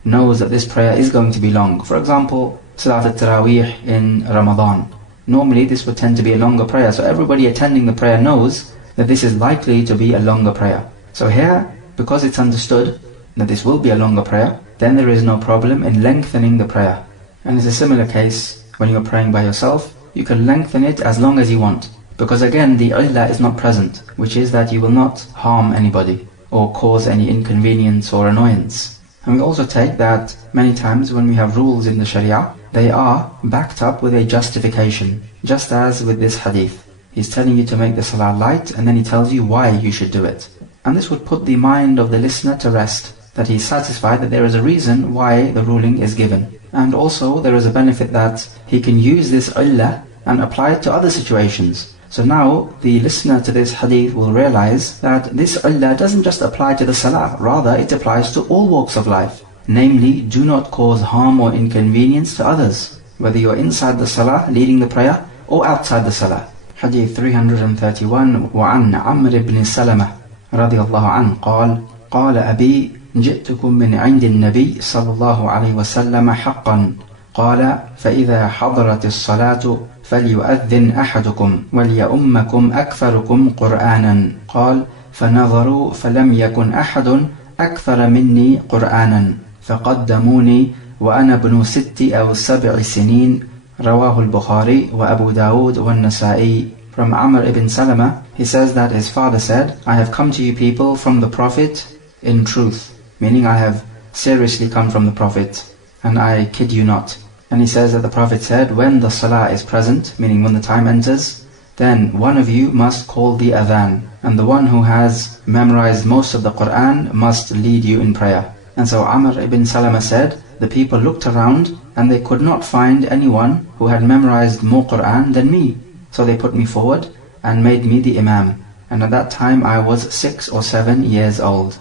knows that this prayer is going to be long. For example, Salat al-Taraweeh in Ramadan. Normally this would tend to be a longer prayer, so everybody attending the prayer knows that this is likely to be a longer prayer. So here, because it's understood that this will be a longer prayer, then there is no problem in lengthening the prayer. And it's a similar case when you're praying by yourself. You can lengthen it as long as you want. Because again, the illah is not present, which is that you will not harm anybody or cause any inconvenience or annoyance. And we also take that many times when we have rules in the Sharia, they are backed up with a justification, just as with this hadith. He's telling you to make the salah light, and then he tells you why you should do it. And this would put the mind of the listener to rest, that he's satisfied that there is a reason why the ruling is given. And also there is a benefit that he can use this illah and apply it to other situations. So now the listener to this hadith will realize that this illah doesn't just apply to the salah, rather it applies to all walks of life. Namely, do not cause harm or inconvenience to others, whether you're inside the salah leading the prayer or outside the salah. Hadith 331. وعن عمرو بن سلمة رضي الله عنه قال قال أبي جئتكم من عند النبي صلى الله عليه وسلم حقا قال فإذا حضرت الصلاة فليؤذن أحدكم وليؤمكم أكثركم قرآنا قال فنظروا فلم يكن أحد أكثر مني قرآنا فقدموني وأنا ابن 6 أو 7 سنين رواه البخاري وأبو داود والنسائي. From Amr ibn Salama, he says that his father said, I have come to you people from the Prophet in truth, meaning I have seriously come from the Prophet, and I kid you not. And he says that the Prophet said, when the salah is present, meaning when the time enters, then one of you must call the adhan, and the one who has memorized most of the Qur'an must lead you in prayer. And so Amr ibn Salama said, the people looked around and they could not find anyone who had memorized more Qur'an than me. So they put me forward and made me the imam. And at that time I was 6 or 7 years old.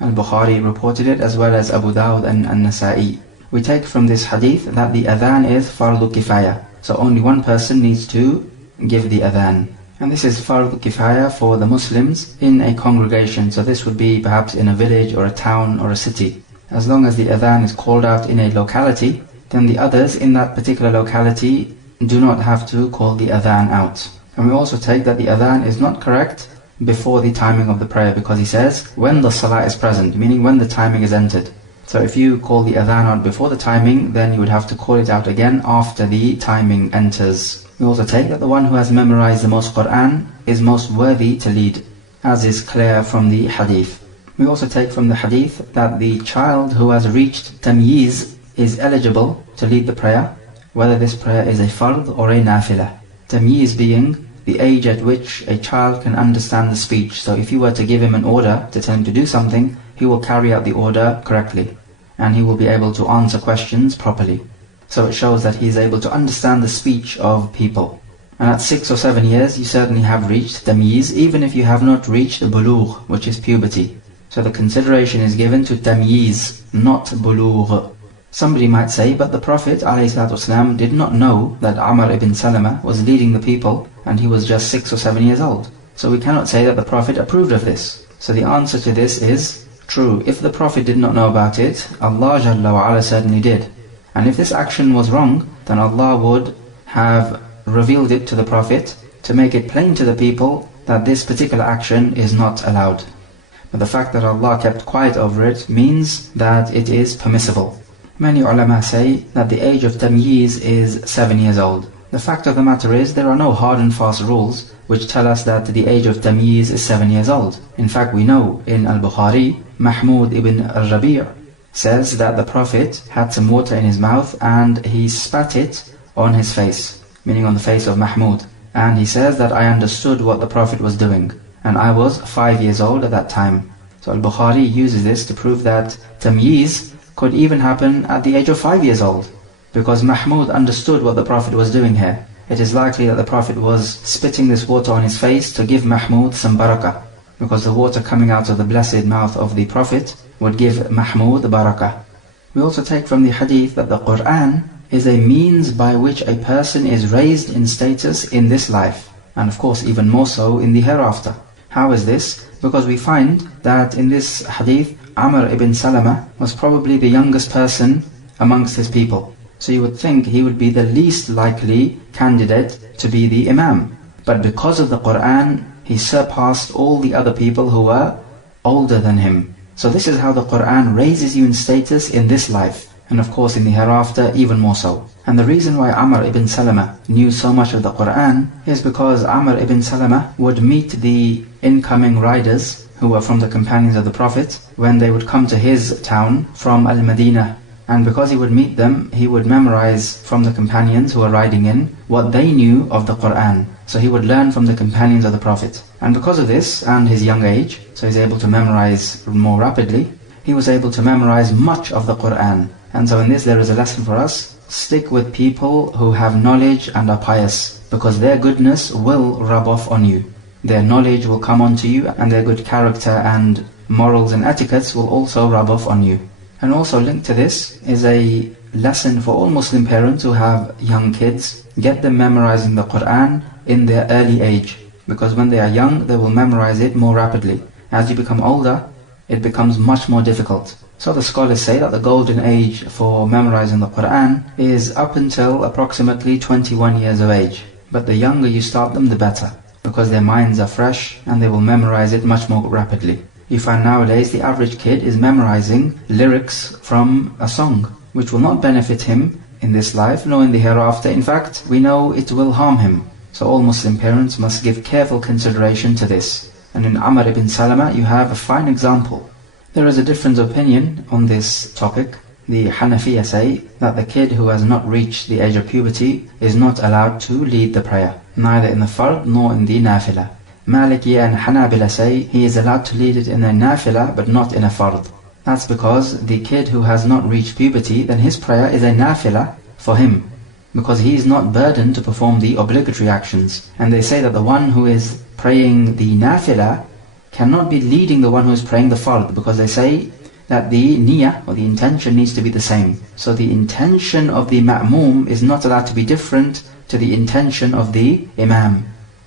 Al-Bukhari reported it, as well as Abu Dawud and An-Nasa'i. We take from this hadith that the adhan is fardu kifaya. So only one person needs to give the adhan. And this is fardu kifaya for the Muslims in a congregation. So this would be perhaps in a village or a town or a city. As long as the adhan is called out in a locality, then the others in that particular locality do not have to call the adhan out. And we also take that the adhan is not correct before the timing of the prayer, because he says when the salah is present, meaning when the timing is entered. So if you call the adhan out before the timing, then you would have to call it out again after the timing enters. We also take that the one who has memorized the most Qur'an is most worthy to lead, as is clear from the hadith. We also take from the hadith that the child who has reached tamyiz is eligible to lead the prayer, whether this prayer is a fard or a nafilah. Tamyiz being the age at which a child can understand the speech. So if you were to give him an order to tell him to do something, he will carry out the order correctly, and he will be able to answer questions properly. So it shows that he is able to understand the speech of people. And at 6 or 7 years, you certainly have reached tamyiz, even if you have not reached the bulugh, which is puberty. So the consideration is given to tamyiz, not bulugh. Somebody might say, but the Prophet ﷺ did not know that Amr ibn Salama was leading the people and he was just 6 or 7 years old. So we cannot say that the Prophet approved of this. So the answer to this is true. If the Prophet did not know about it, Allah Jalla wa Ala certainly did. And if this action was wrong, then Allah would have revealed it to the Prophet to make it plain to the people that this particular action is not allowed. But the fact that Allah kept quiet over it means that it is permissible. Many ulama say that the age of tamyiz is 7 years old. The fact of the matter is there are no hard and fast rules which tell us that the age of tamyiz is 7 years old. In fact, we know in Al-Bukhari, Mahmud ibn al-Rabi' says that the Prophet had some water in his mouth and he spat it on his face, meaning on the face of Mahmud. And he says that I understood what the Prophet was doing, and I was 5 years old at that time. So Al-Bukhari uses this to prove that tamyiz could even happen at the age of 5 years old, because Mahmud understood what the Prophet was doing here. It is likely that the Prophet was spitting this water on his face to give Mahmud some barakah, because the water coming out of the blessed mouth of the Prophet would give Mahmud barakah. We also take from the hadith that the Qur'an is a means by which a person is raised in status in this life, and of course even more so in the hereafter. How is this? Because we find that in this hadith, Amr ibn Salama was probably the youngest person amongst his people. So you would think he would be the least likely candidate to be the Imam. But because of the Qur'an, he surpassed all the other people who were older than him. So this is how the Qur'an raises you in status in this life. And of course in the hereafter even more so. And the reason why Amr ibn Salama knew so much of the Qur'an is because Amr ibn Salama would meet the incoming riders who were from the companions of the Prophet when they would come to his town from Al-Madinah. And because he would meet them, he would memorize from the companions who were riding in what they knew of the Qur'an. So he would learn from the companions of the Prophet. And because of this and his young age, so he's able to memorize more rapidly, he was able to memorize much of the Qur'an. And so in this there is a lesson for us. Stick with people who have knowledge and are pious, because their goodness will rub off on you. Their knowledge will come onto you, and their good character and morals and etiquettes will also rub off on you. And also linked to this is a lesson for all Muslim parents who have young kids. Get them memorizing the Qur'an in their early age, because when they are young they will memorize it more rapidly. As you become older, it becomes much more difficult. So the scholars say that the golden age for memorizing the Qur'an is up until approximately 21 years of age. But the younger you start them, the better, because their minds are fresh and they will memorize it much more rapidly. You find nowadays the average kid is memorizing lyrics from a song, which will not benefit him in this life nor in the hereafter. In fact, we know it will harm him. So all Muslim parents must give careful consideration to this. And in Amr ibn Salama you have a fine example. There is a difference of opinion on this topic. The Hanafiya say that the kid who has not reached the age of puberty is not allowed to lead the prayer, neither in the fard nor in the nafila. Maliki and Hanabila say he is allowed to lead it in a nafila but not in a fard. That's because the kid who has not reached puberty, then his prayer is a nafila for him, because he is not burdened to perform the obligatory actions. And they say that the one who is praying the nafila cannot be leading the one who is praying the fard, because they say that the niyyah or the intention needs to be the same. So the intention of the ma'moom is not allowed to be different to the intention of the imam.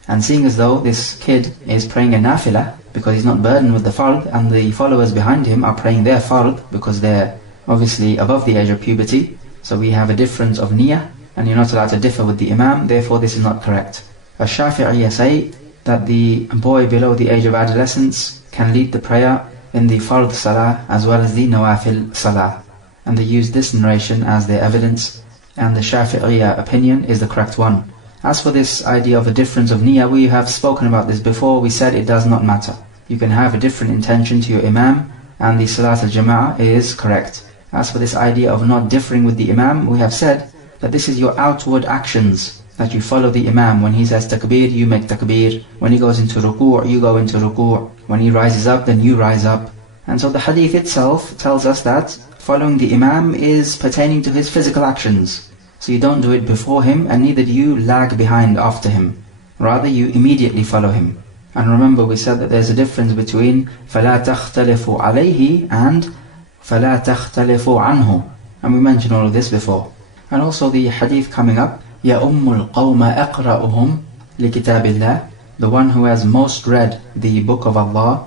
And seeing as though this kid is praying a nafila because he's not burdened with the fard, and the followers behind him are praying their fard because they're obviously above the age of puberty, so we have a difference of niyyah, and you're not allowed to differ with the imam, therefore this is not correct. Ash-Shafi'iyya say that the boy below the age of adolescence can lead the prayer in the fard salah as well as the nawafil salah, and they use this narration as their evidence, and the Shafi'iyya opinion is the correct one. As for this idea of a difference of niyyah, we have spoken about this before. We said it does not matter. You can have a different intention to your imam and the salat al-jama'ah is correct. As for this idea of not differing with the imam, we have said that this is your outward actions, that you follow the imam. When he says takbir, you make takbir. When he goes into ruku', you go into ruku'. When he rises up, then you rise up. And so the hadith itself tells us that following the imam is pertaining to his physical actions. So you don't do it before him, and neither do you lag behind after him. Rather, you immediately follow him. And remember, we said that there's a difference between فَلَا تَخْتَلِفُوا عَلَيْهِ and فَلَا تَخْتَلِفُوا عَنْهُ. And we mentioned all of this before. And also the hadith coming up, يَأُمُّ الْقَوْمَ أَقْرَأُهُمْ لِكِتَابِ اللَّهِ. The one who has most read the book of Allah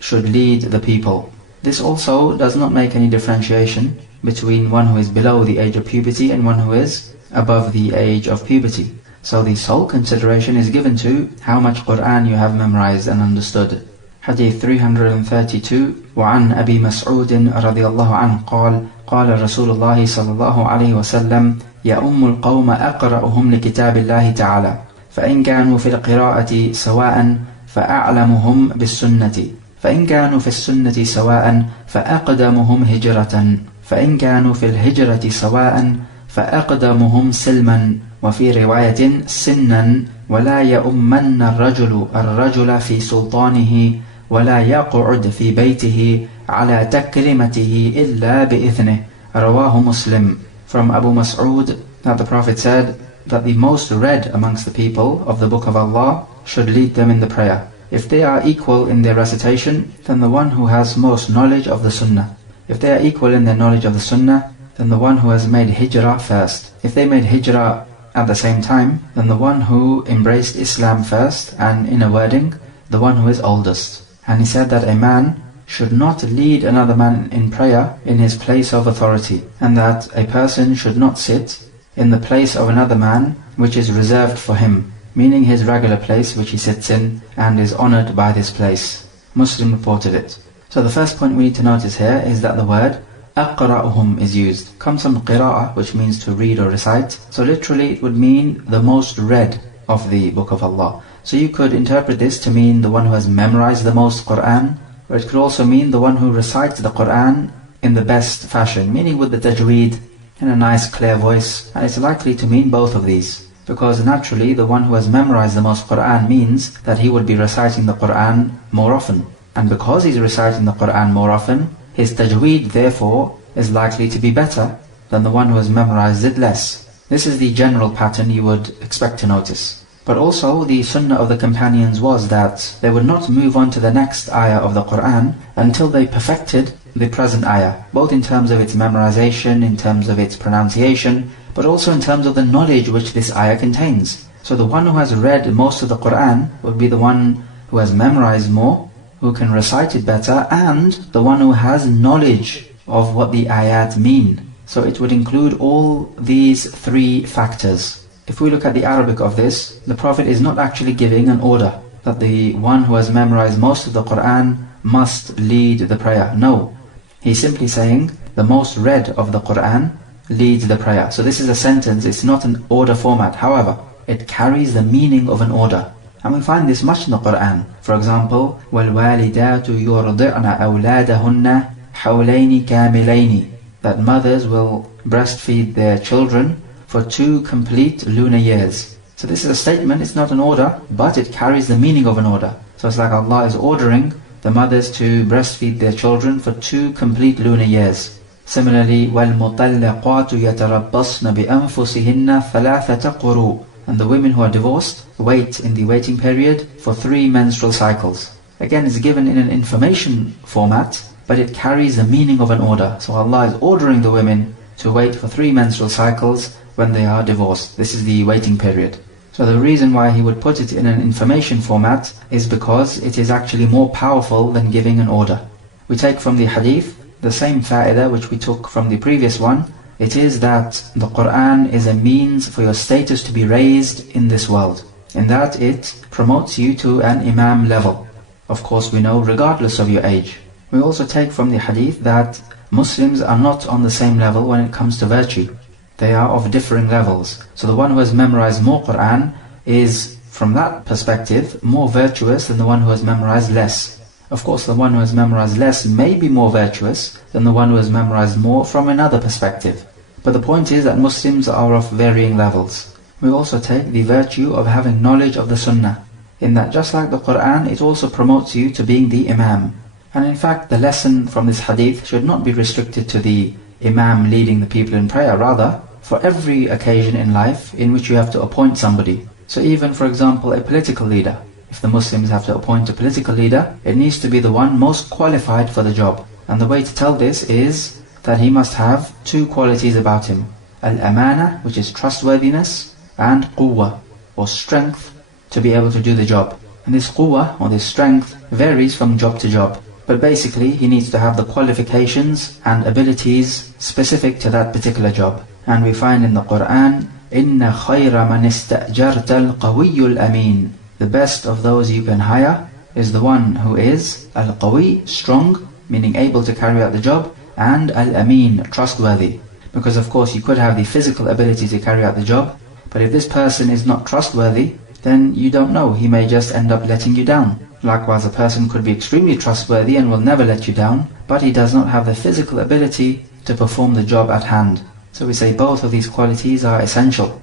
should lead the people. This also does not make any differentiation between one who is below the age of puberty and one who is above the age of puberty. So the sole consideration is given to how much Qur'an you have memorized and understood. Hadith 332 وعن أبي مسعود رضي الله عنه قال قال رسول الله صلى الله عليه وسلم يأم القوم أقرأهم لكتاب الله تعالى فإن كانوا في القراءة سواء فأعلمهم بالسنة فإن كانوا في السنة سواء فأقدمهم هجرة فإن كانوا في الهجرة سواء فأقدمهم سلما وفي رواية سنا ولا يؤمن الرجل في سلطانه ولا يقعد في بيته على تكريمته إلا بإذنه. رواه Muslim. From Abu Mas'ud that the Prophet said that the most read amongst the people of the book of Allah should lead them in the prayer. If they are equal in their recitation, then the one who has most knowledge of the Sunnah. If they are equal in their knowledge of the Sunnah, then the one who has made hijrah first. If they made hijrah at the same time, then the one who embraced Islam first, and in a wording, the one who is oldest. And he said that a man should not lead another man in prayer in his place of authority, and that a person should not sit in the place of another man which is reserved for him, meaning his regular place which he sits in and is honored by this place. Muslim reported it. So the first point we need to notice here is that the word أقرأهم is used. Comes from qira'ah, which means to read or recite. So literally it would mean the most read of the book of Allah. So you could interpret this to mean the one who has memorized the most Qur'an, or it could also mean the one who recites the Qur'an in the best fashion, meaning with the tajweed, in a nice clear voice. And it's likely to mean both of these, because naturally the one who has memorized the most Qur'an means that he would be reciting the Qur'an more often. And because he's reciting the Qur'an more often, his tajweed therefore is likely to be better than the one who has memorized it less. This is the general pattern you would expect to notice. But also the sunnah of the companions was that they would not move on to the next ayah of the Qur'an until they perfected the present ayah, both in terms of its memorization, in terms of its pronunciation, but also in terms of the knowledge which this ayah contains. So the one who has read most of the Qur'an would be the one who has memorized more, who can recite it better, and the one who has knowledge of what the ayat mean. So it would include all these three factors. If we look at the Arabic of this, the Prophet is not actually giving an order that the one who has memorized most of the Qur'an must lead the prayer. No, he's simply saying the most read of the Qur'an leads the prayer. So this is a sentence, it's not an order format. However, it carries the meaning of an order. And we find this much in the Qur'an. For example, وَالْوَالِدَاتُ يُرْضِعْنَ أَوْلَادَهُنَّ حَوْلَيْنِ كَامِلَيْنِ, that mothers will breastfeed their children for 2 complete lunar years. So this is a statement, it's not an order, but it carries the meaning of an order. So it's like Allah is ordering the mothers to breastfeed their children for 2 complete lunar years. Similarly, وَالْمُطَلَّقَاتُ يَتَرَبَّصْنَ بِأَنفُسِهِنَّ ثَلَاثَةَ قُرُوء, and the women who are divorced wait in the waiting period for 3 menstrual cycles. Again, it's given in an information format, but it carries the meaning of an order. So Allah is ordering the women to wait for 3 menstrual cycles when they are divorced. This is the waiting period. So the reason why he would put it in an information format is because it is actually more powerful than giving an order. We take from the hadith the same fa'idah which we took from the previous one. It is that the Qur'an is a means for your status to be raised in this world, in that it promotes you to an imam level. Of course we know regardless of your age. We also take from the hadith that Muslims are not on the same level when it comes to virtue. They are of differing levels. So the one who has memorized more Qur'an is, from that perspective, more virtuous than the one who has memorized less. Of course, the one who has memorized less may be more virtuous than the one who has memorized more from another perspective. But the point is that Muslims are of varying levels. We also take the virtue of having knowledge of the Sunnah, in that just like the Qur'an, it also promotes you to being the Imam. And in fact, the lesson from this hadith should not be restricted to the Imam leading the people in prayer. Rather, for every occasion in life in which you have to appoint somebody. So even, for example, a political leader. if the Muslims have to appoint a political leader, it needs to be the one most qualified for the job. And the way to tell this is that he must have two qualities about him. Al-amana, which is trustworthiness, and quwwa, or strength, to be able to do the job. And this quwwa, or this strength, varies from job to job. But basically, he needs to have the qualifications and abilities specific to that particular job. And we find in the Quran, إِنَّ خَيْرَ مَنِ اسْتَأْجَرْتَ الْقَوِيُّ الْأَمِينَ. The best of those you can hire is the one who is al-qawi, strong, meaning able to carry out the job, and al-amin, trustworthy. Because of course you could have the physical ability to carry out the job, but if this person is not trustworthy, then you don't know, he may just end up letting you down. Likewise, a person could be extremely trustworthy and will never let you down, but he does not have the physical ability to perform the job at hand. So we say both of these qualities are essential.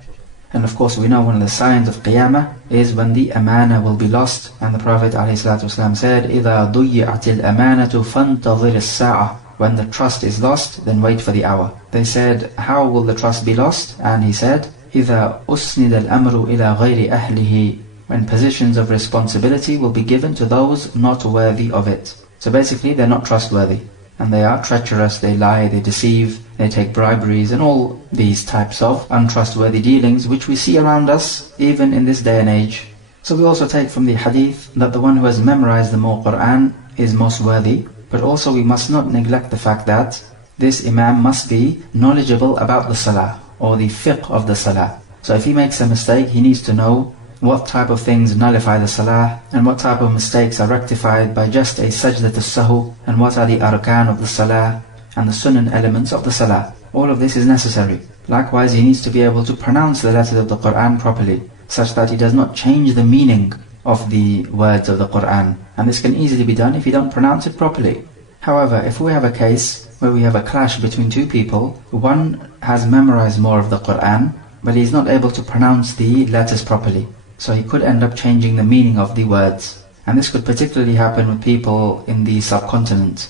And of course we know one of the signs of Qiyamah is when the amana will be lost. And the Prophet ﷺ said, إِذَا ضُيِّعَتِ الْأَمَانَةُ فَانْتَظِرِ السَّاعَةِ. When the trust is lost, then wait for the hour. They said, how will the trust be lost? And he said, إِذَا أُسْنِدَ الْأَمْرُ إِلَى غَيْرِ أَهْلِهِ. When positions of responsibility will be given to those not worthy of it. So basically they're not trustworthy. And they are treacherous, they lie, they deceive, they take briberies, and all these types of untrustworthy dealings which we see around us even in this day and age. So we also take from the hadith that the one who has memorized the more Qur'an is most worthy, but also we must not neglect the fact that this imam must be knowledgeable about the salah, or the fiqh of the salah. So if he makes a mistake, he needs to know what type of things nullify the salah, and what type of mistakes are rectified by just a sajdat as-sahu, and what are the arkan of the salah, and the sunan elements of the salah. All of this is necessary. Likewise, he needs to be able to pronounce the letters of the Qur'an properly, such that he does not change the meaning of the words of the Qur'an. And this can easily be done if you don't pronounce it properly. However, if we have a case where we have a clash between two people, one has memorized more of the Qur'an, but he is not able to pronounce the letters properly. So he could end up changing the meaning of the words. And this could particularly happen with people in the subcontinent.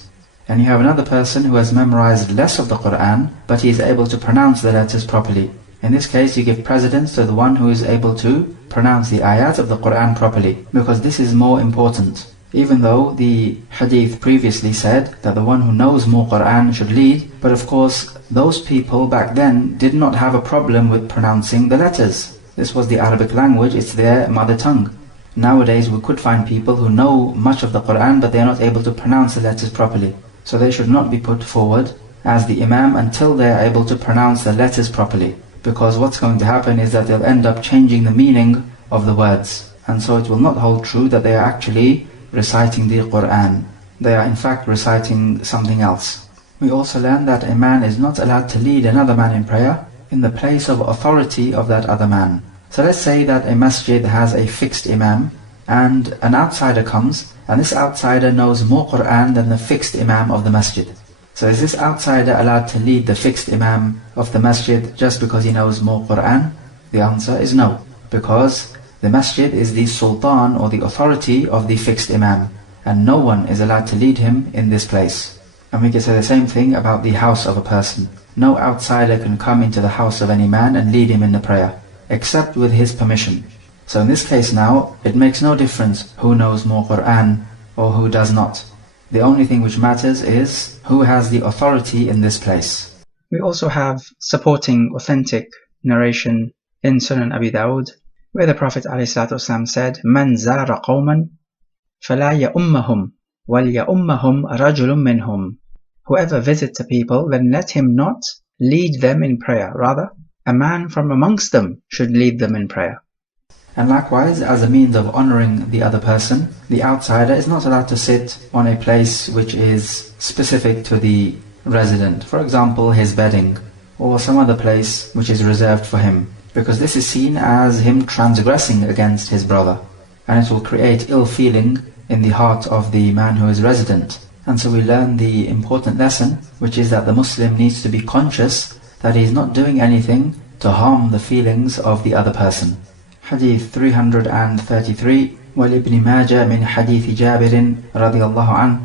And you have another person who has memorized less of the Qur'an, but he is able to pronounce the letters properly. In this case, you give precedence to the one who is able to pronounce the ayat of the Qur'an properly, because this is more important. Even though the hadith previously said that the one who knows more Qur'an should lead, but of course, those people back then did not have a problem with pronouncing the letters. This was the Arabic language, it's their mother tongue. Nowadays we could find people who know much of the Qur'an, but they are not able to pronounce the letters properly. So they should not be put forward as the imam until they are able to pronounce the letters properly. Because what's going to happen is that they'll end up changing the meaning of the words. And so it will not hold true that they are actually reciting the Qur'an. They are in fact reciting something else. We also learn that a man is not allowed to lead another man in prayer in the place of authority of that other man. So let's say that a masjid has a fixed imam, and an outsider comes, and this outsider knows more Qur'an than the fixed imam of the masjid. So is this outsider allowed to lead the fixed imam of the masjid just because he knows more Qur'an? The answer is no, because the masjid is the sultan or the authority of the fixed imam, and no one is allowed to lead him in this place. And we can say the same thing about the house of a person. No outsider can come into the house of any man and lead him in the prayer, except with his permission. So in this case now, it makes no difference who knows more Qur'an or who does not. The only thing which matters is who has the authority in this place. We also have supporting authentic narration in Sunan Abi Dawud, where the Prophet ﷺ said, مَنْ زَارَ قَوْمًا فَلَا يَؤُمَّهُمْ وَلْيَؤُمَّهُمْ رَجُلٌ مِّنْهُمْ. Whoever visits a people, then let him not lead them in prayer. Rather, a man from amongst them should lead them in prayer. And likewise, as a means of honoring the other person, the outsider is not allowed to sit on a place which is specific to the resident. For example, his bedding, or some other place which is reserved for him, because this is seen as him transgressing against his brother, and it will create ill feeling in the heart of the man who is resident. And so we learn the important lesson, which is that the Muslim needs to be conscious that he is not doing anything to harm the feelings of the other person. Hadith 333, وَلِبْنِ مَاجَةَ مِنْ حَدِيثِ جَابِرٍ رَضِيَ اللَّهُ عَنْهُ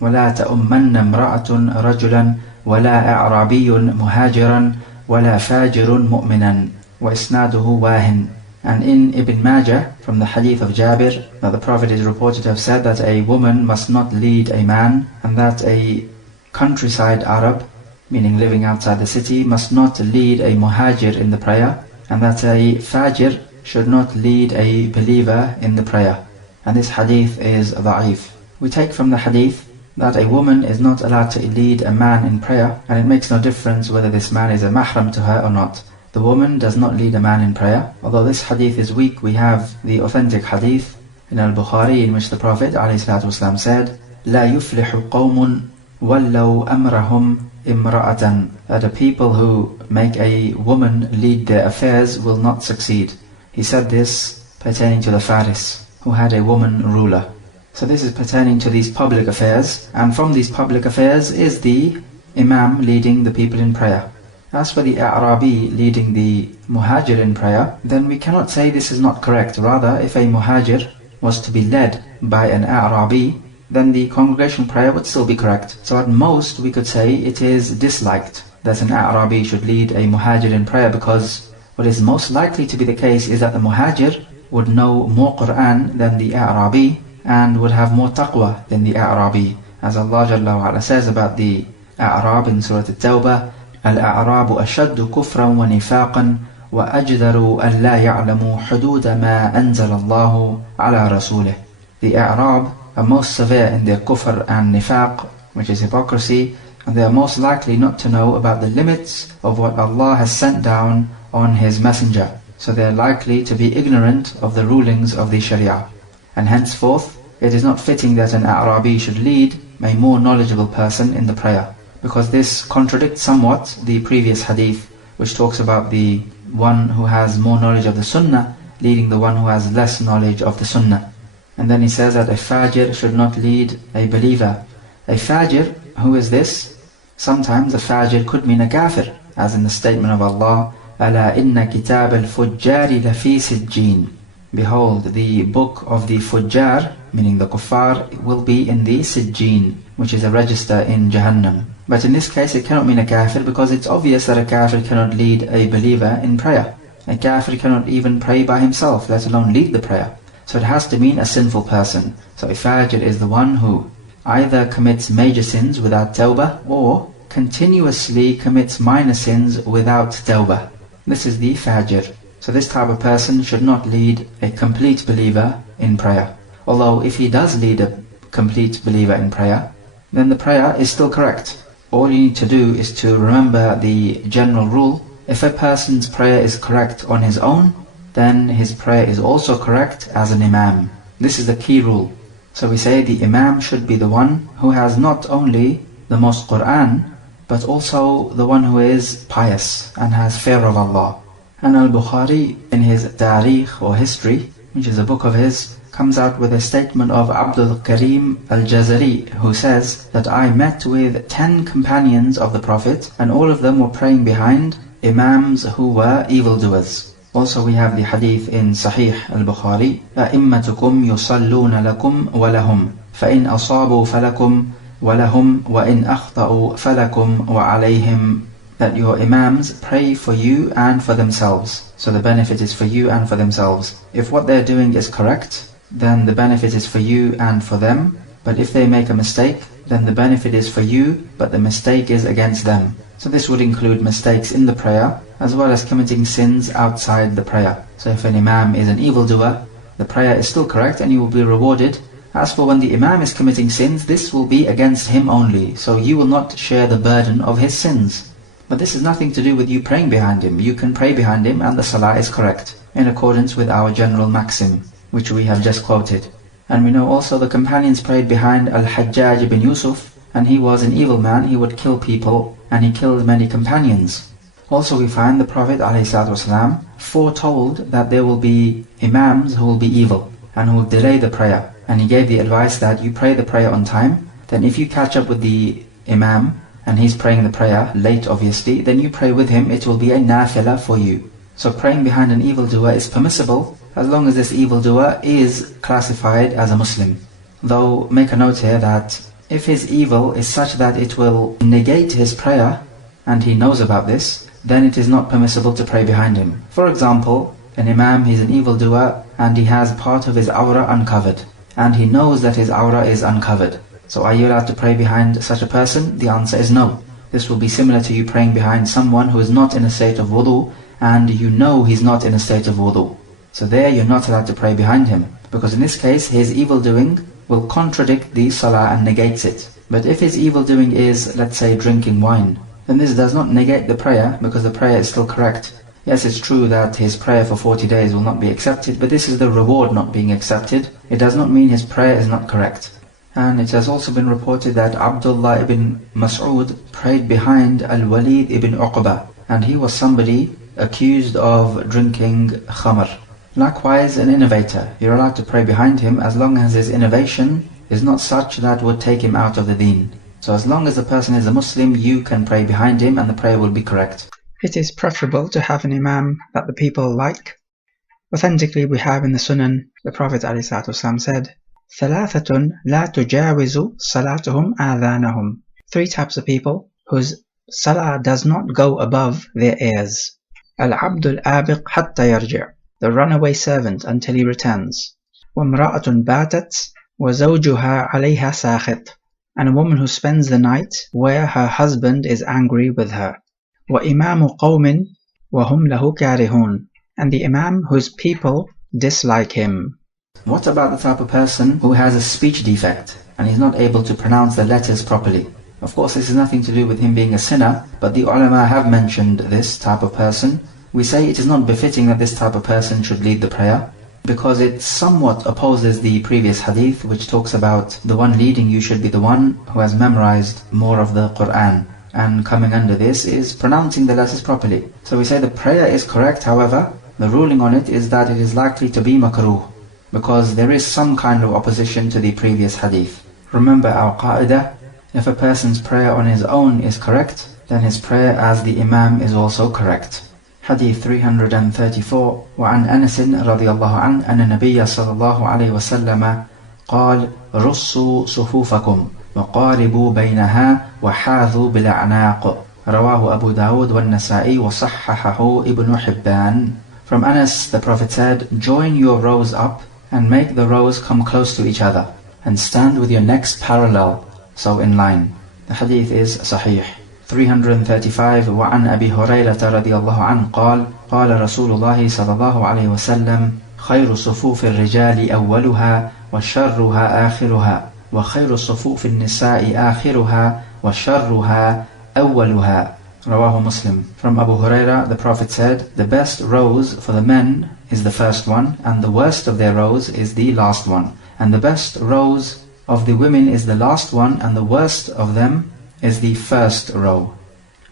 وَلَا تَؤُمَّنَّ امْرَأَةٌ رَجُلًا وَلَا أَعْرَابِيٌّ مُهَاجِرًا وَلَا فَاجِرٌ مُؤْمِنًا وَإِسْنَادُهُ وَاهٍ. And in Ibn Majah, from the hadith of Jabir, that the Prophet is reported to have said that a woman must not lead a man, and that a countryside Arab, meaning living outside the city, must not lead a muhajir in the prayer, and that a fajir should not lead a believer in the prayer. And this hadith is da'if. We take from the hadith that a woman is not allowed to lead a man in prayer, and it makes no difference whether this man is a mahram to her or not. The woman does not lead a man in prayer. Although this hadith is weak, we have the authentic hadith in Al-Bukhari in which the Prophet ﷺ said, لا يفلح قوم ولو أمرهم امرأة, that a people who make a woman lead their affairs will not succeed. He said this pertaining to the Faris, who had a woman ruler. So this is pertaining to these public affairs, and from these public affairs is the Imam leading the people in prayer. As for the A'rabi leading the Muhajir in prayer, then we cannot say this is not correct. Rather, if a Muhajir was to be led by an A'rabi, then the congregation prayer would still be correct. So at most we could say it is disliked that an A'rabi should lead a Muhajir in prayer, because what is most likely to be the case is that the Muhajir would know more Qur'an than the A'rabi, and would have more taqwa than the A'rabi. As Allah Jalla wa Ala says about the A'rab in Surah At-Tawbah, الأعراب أشد كفرا ونفاقا وأجدر أن لا يعلموا حدود ما أنزل الله على رسوله. The A'rab are most severe in their kufr and nifaq, which is hypocrisy, and they are most likely not to know about the limits of what Allah has sent down on His Messenger. So they are likely to be ignorant of the rulings of the Sharia. And henceforth, it is not fitting that an A'rabi should lead a more knowledgeable person in the prayer, because this contradicts somewhat the previous hadith, which talks about the one who has more knowledge of the Sunnah leading the one who has less knowledge of the Sunnah. And then he says that a fajir should not lead a believer. A fajir, who is this? Sometimes a fajir could mean a kafir, as in the statement of Allah, أَلَا إِنَّ كِتَابَ الْفُجَّارِ لَفِي سِجِّينَ. Behold, the book of the Fujjar, meaning the kuffar, will be in the Sijjeen, which is a register in Jahannam. But in this case it cannot mean a kafir, because it's obvious that a kafir cannot lead a believer in prayer. A kafir cannot even pray by himself, let alone lead the prayer. So it has to mean a sinful person. So a fajir is the one who either commits major sins without tawbah, or continuously commits minor sins without tawbah. This is the fajir. So this type of person should not lead a complete believer in prayer. Although if he does lead a complete believer in prayer, then the prayer is still correct. All you need to do is to remember the general rule. If a person's prayer is correct on his own, then his prayer is also correct as an imam. This is the key rule. So we say the imam should be the one who has not only the most Qur'an, but also the one who is pious and has fear of Allah. And Al-Bukhari, in his Tarikh or history, which is a book of his, comes out with a statement of Abdul Karim al-Jazari, who says that I met with 10 companions of the Prophet, and all of them were praying behind imams who were evildoers. Also we have the hadith in Sahih al-Bukhari, أَئِمَّتُكُمْ يُصَلُّونَ لَكُمْ وَلَهُمْ فَإِنْ أَصَابُوا فَلَكُمْ وَلَهُمْ وَإِنْ أَخْطَأُوا فَلَكُمْ وَعَلَيْهِمْ. That your imams pray for you and for themselves. So the benefit is for you and for themselves. If what they're doing is correct, then the benefit is for you and for them. But if they make a mistake, then the benefit is for you, but the mistake is against them. So this would include mistakes in the prayer, as well as committing sins outside the prayer. So if an imam is an evildoer, the prayer is still correct and you will be rewarded. As for when the imam is committing sins, this will be against him only. So you will not share the burden of his sins. But this has nothing to do with you praying behind him. You can pray behind him and the salah is correct, in accordance with our general maxim, which we have just quoted. And we know also the companions prayed behind Al-Hajjaj ibn Yusuf, and he was an evil man. He would kill people, and he killed many companions. Also we find the Prophet ﷺ foretold that there will be imams who will be evil, and who will delay the prayer. And he gave the advice that you pray the prayer on time, then if you catch up with the imam, and he's praying the prayer late obviously, then you pray with him, it will be a nafilah for you. So praying behind an evildoer is permissible, as long as this evildoer is classified as a Muslim. Though make a note here that if his evil is such that it will negate his prayer, and he knows about this, then it is not permissible to pray behind him. For example, an imam, he's an evildoer, and he has part of his awrah uncovered, and he knows that his awrah is uncovered. So are you allowed to pray behind such a person? The answer is no. This will be similar to you praying behind someone who is not in a state of wudu, and you know he's not in a state of wudu. So there you're not allowed to pray behind him, because in this case his evil doing will contradict the salah and negates it. But if his evil doing is, let's say, drinking wine, then this does not negate the prayer, because the prayer is still correct. Yes, it's true that his prayer for 40 days will not be accepted, but this is the reward not being accepted. It does not mean his prayer is not correct. And it has also been reported that Abdullah ibn Mas'ud prayed behind Al-Walid ibn Uqba, and he was somebody accused of drinking khamr. Likewise, an innovator, you're allowed to pray behind him as long as his innovation is not such that would take him out of the deen. So as long as the person is a Muslim, you can pray behind him and the prayer will be correct. It is preferable to have an imam that the people like. Authentically, we have in the Sunan, the Prophet ﷺ said, ثَلَاثَةٌ لَا تُجَاوِزُ صَلَاتُهُمْ آذَانَهُمْ. 3 types of people whose salah does not go above their ears. الْعَبْدُ الْآبِقْ حَتَّى يَرْجِعُ. The runaway servant until he returns. وَامْرَأَةٌ بَاتَتْ وَزَوْجُهَا عَلَيْهَا سَاخِطٌ. And a woman who spends the night where her husband is angry with her. وَإِمَامُ قَوْمٍ وَهُمْ لَهُ كَارِهُونَ. And the imam whose people dislike him. What about the type of person who has a speech defect and he's not able to pronounce the letters properly? Of course, this has nothing to do with him being a sinner, but the ulama have mentioned this type of person. We say it is not befitting that this type of person should lead the prayer, because it somewhat opposes the previous hadith, which talks about the one leading you should be the one who has memorized more of the Quran. And coming under this is pronouncing the letters properly. So we say the prayer is correct, however, the ruling on it is that it is likely to be makruh, because there is some kind of opposition to the previous hadith. Remember our qa'idah, if a person's prayer on his own is correct, then his prayer as the imam is also correct. Hadith 334 وعن أنس رضي الله عنه أن النبي صلى الله عليه وسلم قال رصوا صفوفكم وقاربوا بينها وحاذوا بالأعناق. رواه أبو داود والنسائي وصححه ابن حبان. From Anas, the Prophet said, join your rows up and make the rows come close to each other and stand with your necks parallel, so in line. The hadith is sahih. 335 وعن أبي هريرة رضي الله عنه قال قال رسول الله صلى الله عليه وسلم خير صفوف الرجال أولها وشرها آخرها وخير صفوف النساء آخرها وشرها أولها. Rawahu Muslim. From Abu Huraira, the Prophet said, the best rows for the men is the first one, and the worst of their rows is the last one. And the best rows of the women is the last one, and the worst of them is the first row.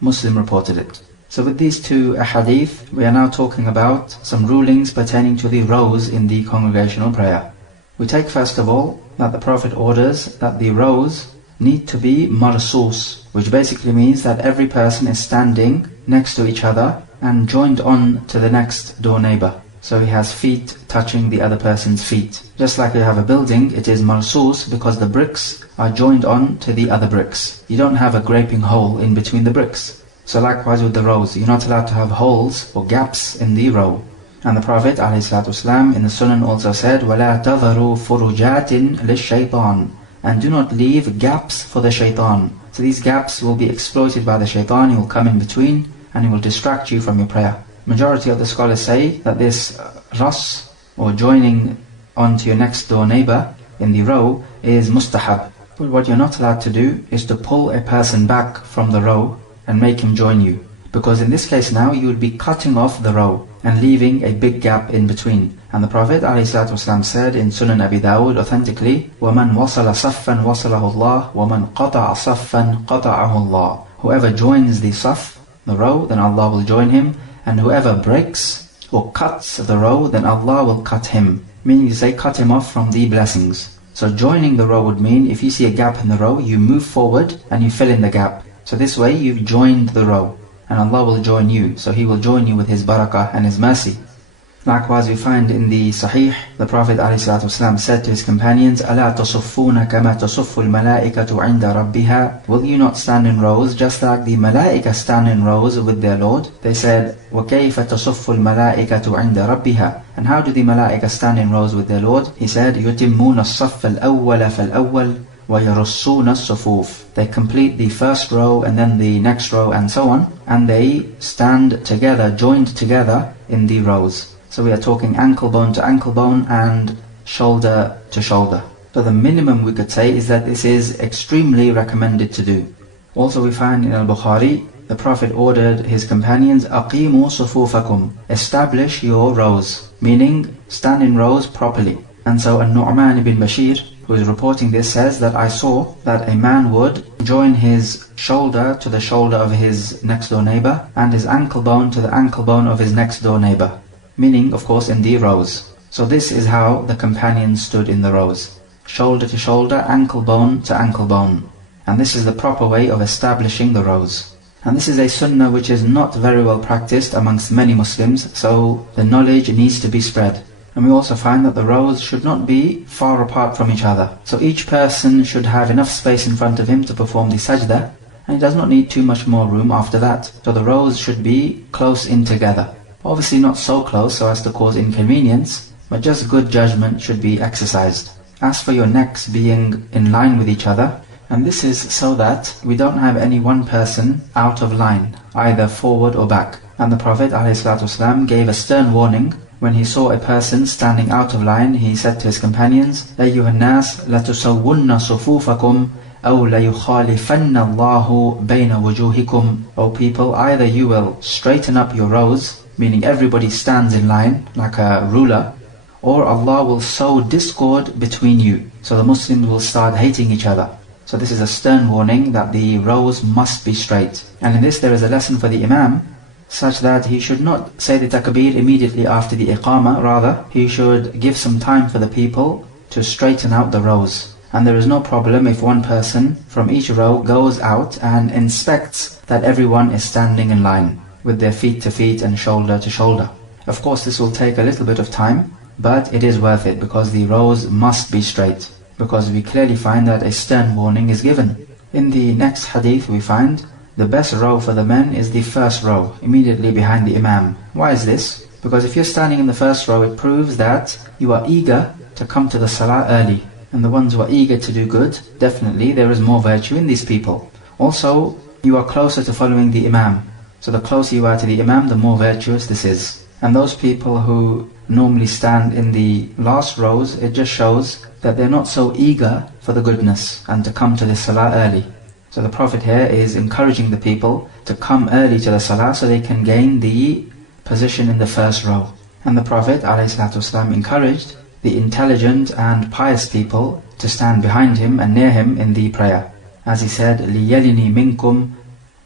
Muslim reported it. So with these 2 ahadith, we are now talking about some rulings pertaining to the rows in the congregational prayer. We take first of all that the Prophet orders that the rows need to be marsus, which basically means that every person is standing next to each other and joined on to the next door neighbor. So he has feet touching the other person's feet. Just like you have a building, it is marsus because the bricks are joined on to the other bricks. You don't have a gaping hole in between the bricks. So likewise with the rows, you're not allowed to have holes or gaps in the row. And the Prophet ﷺ in the Sunan also said, وَلَا تَذَرُوا فُرُجَاتٍ لِلشَّيْطَانِ. And do not leave gaps for the shaitan. So these gaps will be exploited by the shaitan. He will come in between and he will distract you from your prayer. Majority of the scholars say that this ras, or joining onto your next door neighbor in the row, is mustahab. But what you're not allowed to do is to pull a person back from the row and make him join you. Because in this case now you would be cutting off the row and leaving a big gap in between. And the Prophet ﷺ said in Sunan Abi Dawud authentically, وَمَنْ وَصَلَ صَفًّا وَصَلَهُ اللَّهُ وَمَنْ قَطَعَ صَفًّا قَطَعَهُ اللَّهُ. Whoever joins the saf, the row, then Allah will join him. And whoever breaks or cuts the row, then Allah will cut him. Meaning you say cut him off from the blessings. So joining the row would mean if you see a gap in the row, you move forward and you fill in the gap. So this way you've joined the row. And Allah will join you, so He will join you with His barakah and His mercy. Likewise, we find in the Sahih, the Prophet ﷺ said to his companions, أَلَا تَصُفُّونَ كَمَا تَصُفُّ الْمَلَائِكَةُ عِنْدَ رَبِّهَا. Will you not stand in rows just like the Malaika stand in rows with their Lord? They said, وَكَيْفَ تَصُفُّ الْمَلَائِكَةُ عِنْدَ رَبِّهَا. And how do the Malaika stand in rows with their Lord? He said, يُتِمُّونَ الصَّفَّ الْأَوَّلَ فَالْأَوَّلِ وَيَرُصُّونَ الصُّفُوفِ. They complete the first row and then the next row and so on, and they stand together, joined together in the rows. So we are talking ankle bone to ankle bone and shoulder to shoulder. So the minimum we could say is that this is extremely recommended to do. Also we find in Al-Bukhari, the Prophet ordered his companions, أَقِيمُوا صُفُوفَكُمْ. Establish your rows, meaning stand in rows properly. And so An-Nu'man ibn Bashir, who is reporting this, says that I saw that a man would join his shoulder to the shoulder of his next door neighbor and his ankle bone to the ankle bone of his next door neighbor. Meaning, of course, in the rows. So this is how the companions stood in the rows. Shoulder to shoulder, ankle bone to ankle bone. And this is the proper way of establishing the rows. And this is a sunnah which is not very well practiced amongst many Muslims, so the knowledge needs to be spread. And we also find that the rows should not be far apart from each other. So each person should have enough space in front of him to perform the sajda, and he does not need too much more room after that. So the rows should be close in together. Obviously not so close so as to cause inconvenience, but just good judgment should be exercised. As for your necks being in line with each other, and this is so that we don't have any one person out of line, either forward or back. And the Prophet ﷺ gave a stern warning when he saw a person standing out of line. He said to his companions, أَيُّهَا النَّاسِ لَتُسَوُّنَّ صُفُوفَكُمْ أَوْ لَيُخَالِفَنَّ اللَّهُ بَيْنَ وُجُوهِكُمْ. O people, either you will straighten up your rows, meaning everybody stands in line like a ruler, or Allah will sow discord between you. So the Muslims will start hating each other. So this is a stern warning that the rows must be straight. And in this there is a lesson for the Imam, such that he should not say the takbir immediately after the iqamah, rather he should give some time for the people to straighten out the rows. And there is no problem if one person from each row goes out and inspects that everyone is standing in line, with their feet to feet and shoulder to shoulder. Of course this will take a little bit of time, but it is worth it because the rows must be straight, because we clearly find that a stern warning is given. In the next hadith we find the best row for the men is the first row, immediately behind the Imam. Why is this? Because if you're standing in the first row, it proves that you are eager to come to the salah early. And the ones who are eager to do good, definitely there is more virtue in these people. Also, you are closer to following the Imam. So the closer you are to the Imam, the more virtuous this is. And those people who normally stand in the last rows, it just shows that they're not so eager for the goodness and to come to the salah early. So the Prophet here is encouraging the people to come early to the salah so they can gain the position in the first row. And the Prophet ﷺ encouraged the intelligent and pious people to stand behind him and near him in the prayer. As he said, لِيَلِنِي مِنْكُمْ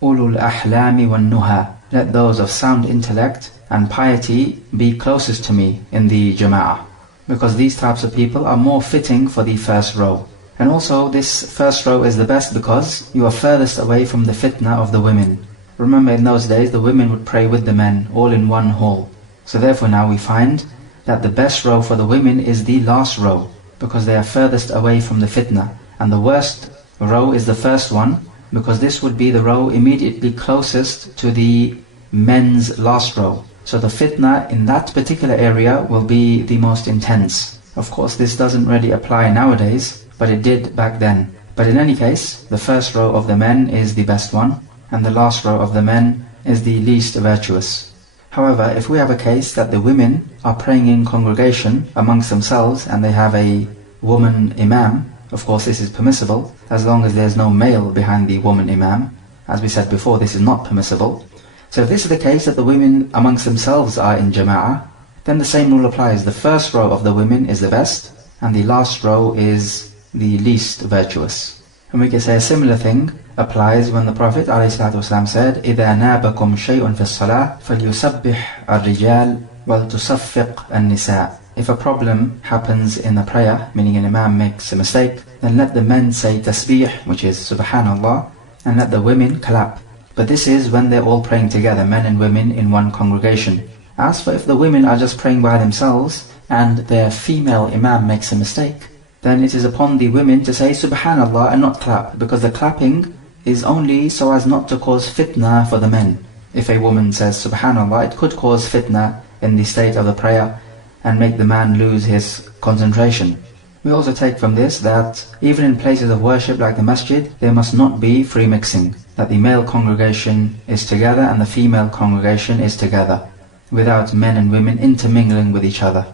أُولُو الْأَحْلَامِ وَالنُّهَى. Let those of sound intellect and piety be closest to me in the jama'ah, because these types of people are more fitting for the first row. And also this first row is the best because you are furthest away from the fitna of the women. Remember in those days the women would pray with the men, all in one hall. So therefore now we find that the best row for the women is the last row, because they are furthest away from the fitna. And the worst row is the first one, because this would be the row immediately closest to the men's last row. So the fitna in that particular area will be the most intense. Of course this doesn't really apply nowadays, but it did back then. But in any case, the first row of the men is the best one, and the last row of the men is the least virtuous. However, if we have a case that the women are praying in congregation amongst themselves and they have a woman imam, of course this is permissible, as long as there's no male behind the woman imam. As we said before, this is not permissible. So if this is the case that the women amongst themselves are in jama'ah, then the same rule applies. The first row of the women is the best, and the last row is the least virtuous. And we can say a similar thing applies when the Prophet ﷺ said, إِذَا نَابَكُمْ شَيْءٌ فِي الصَّلَاةِ فَلْيُسَبِّحْ الرِّجَالِ وَلْتُصَفِّقْ النِّسَاءِ. If a problem happens in the prayer, meaning an imam makes a mistake, then let the men say tasbih, which is subhanallah, and let the women clap. But this is when they're all praying together, men and women in one congregation. As for if the women are just praying by themselves and their female imam makes a mistake, then it is upon the women to say Subhanallah and not clap, because the clapping is only so as not to cause fitna for the men. If a woman says Subhanallah, it could cause fitna in the state of the prayer and make the man lose his concentration. We also take from this that even in places of worship like the masjid, there must not be free mixing, that the male congregation is together and the female congregation is together, without men and women intermingling with each other.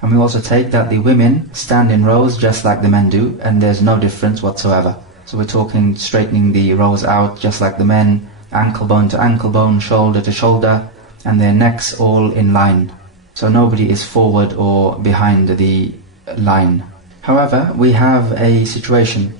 And we also take that the women stand in rows just like the men do, and there's no difference whatsoever. So we're talking straightening the rows out just like the men, ankle bone to ankle bone, shoulder to shoulder, and their necks all in line. So nobody is forward or behind the line. However, we have a situation.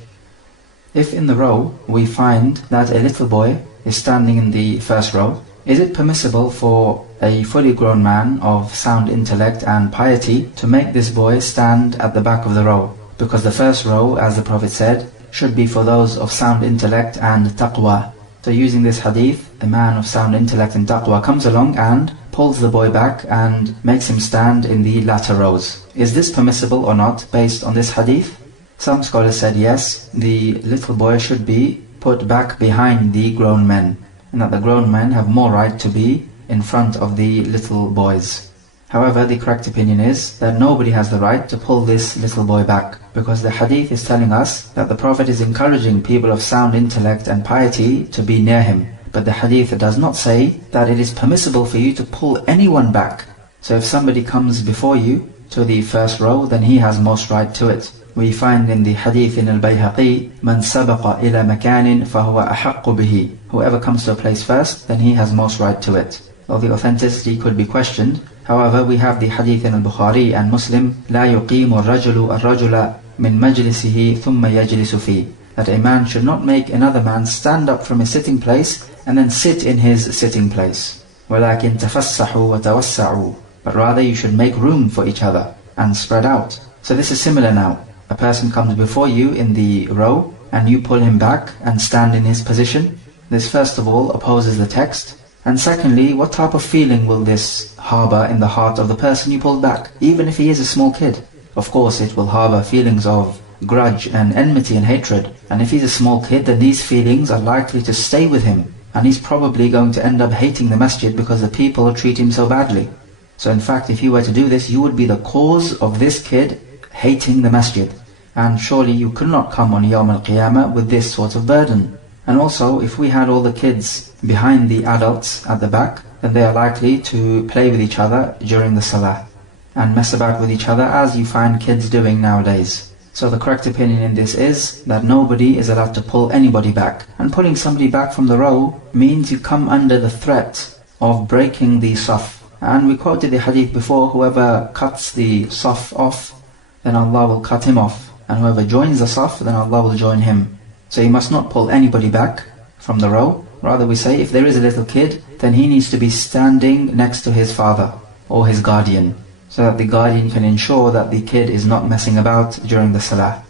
If in the row we find that a little boy is standing in the first row, is it permissible for a fully grown man of sound intellect and piety to make this boy stand at the back of the row? Because the first row, as the Prophet said, should be for those of sound intellect and taqwa. So using this hadith, a man of sound intellect and taqwa comes along and pulls the boy back and makes him stand in the latter rows. Is this permissible or not based on this hadith? Some scholars said yes, the little boy should be put back behind the grown men, and that the grown men have more right to be in front of the little boys. However, the correct opinion is that nobody has the right to pull this little boy back, because the hadith is telling us that the Prophet is encouraging people of sound intellect and piety to be near him. But the hadith does not say that it is permissible for you to pull anyone back. So if somebody comes before you to the first row, then he has most right to it. We find in the hadith in al-Bayhaqi, مَنْ سَبَقَ إِلَى مَكَانٍ فَهُوَ أَحَقُّ بِهِ. Whoever comes to a place first, then he has most right to it. Though the authenticity could be questioned, however, we have the hadith in al-Bukhari and Muslim, لَا يُقِيمُ الرَّجُلُ الرَّجُلَ مِنْ مَجْلِسِهِ ثُمَّ يَجْلِسُ فِيهِ. That a man should not make another man stand up from his sitting place and then sit in his sitting place. وَلَكِنْ تَفَسَّحُوا وَتَوَسَّعُوا. But rather you should make room for each other and spread out. So this is similar now. A person comes before you in the row and you pull him back and stand in his position. This first of all opposes the text. And secondly, what type of feeling will this harbour in the heart of the person you pulled back, even if he is a small kid? Of course it will harbour feelings of grudge and enmity and hatred. And if he's a small kid, then these feelings are likely to stay with him. And he's probably going to end up hating the masjid because the people treat him so badly. So in fact, if you were to do this, you would be the cause of this kid hating the masjid. And surely you could not come on Yawm al-Qiyamah with this sort of burden. And also, if we had all the kids behind the adults at the back, then they are likely to play with each other during the salah and mess about with each other, as you find kids doing nowadays. So the correct opinion in this is that nobody is allowed to pull anybody back. And pulling somebody back from the row means you come under the threat of breaking the saf. And we quoted the hadith before, whoever cuts the saf off, then Allah will cut him off. And whoever joins the saf, then Allah will join him. So you must not pull anybody back from the row. Rather we say, if there is a little kid, then he needs to be standing next to his father or his guardian, so that the guardian can ensure that the kid is not messing about during the salah.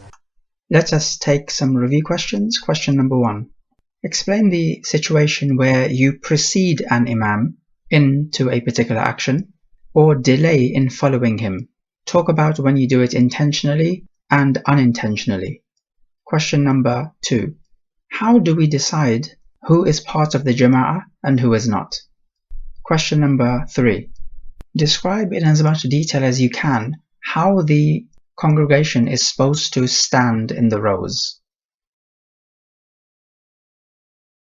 Let us take some review questions. Question number 1. Explain the situation where you precede an imam into a particular action or delay in following him. Talk about when you do it intentionally and unintentionally. Question number 2. How do we decide who is part of the Jama'ah and who is not? Question number 3. Describe in as much detail as you can how the congregation is supposed to stand in the rows.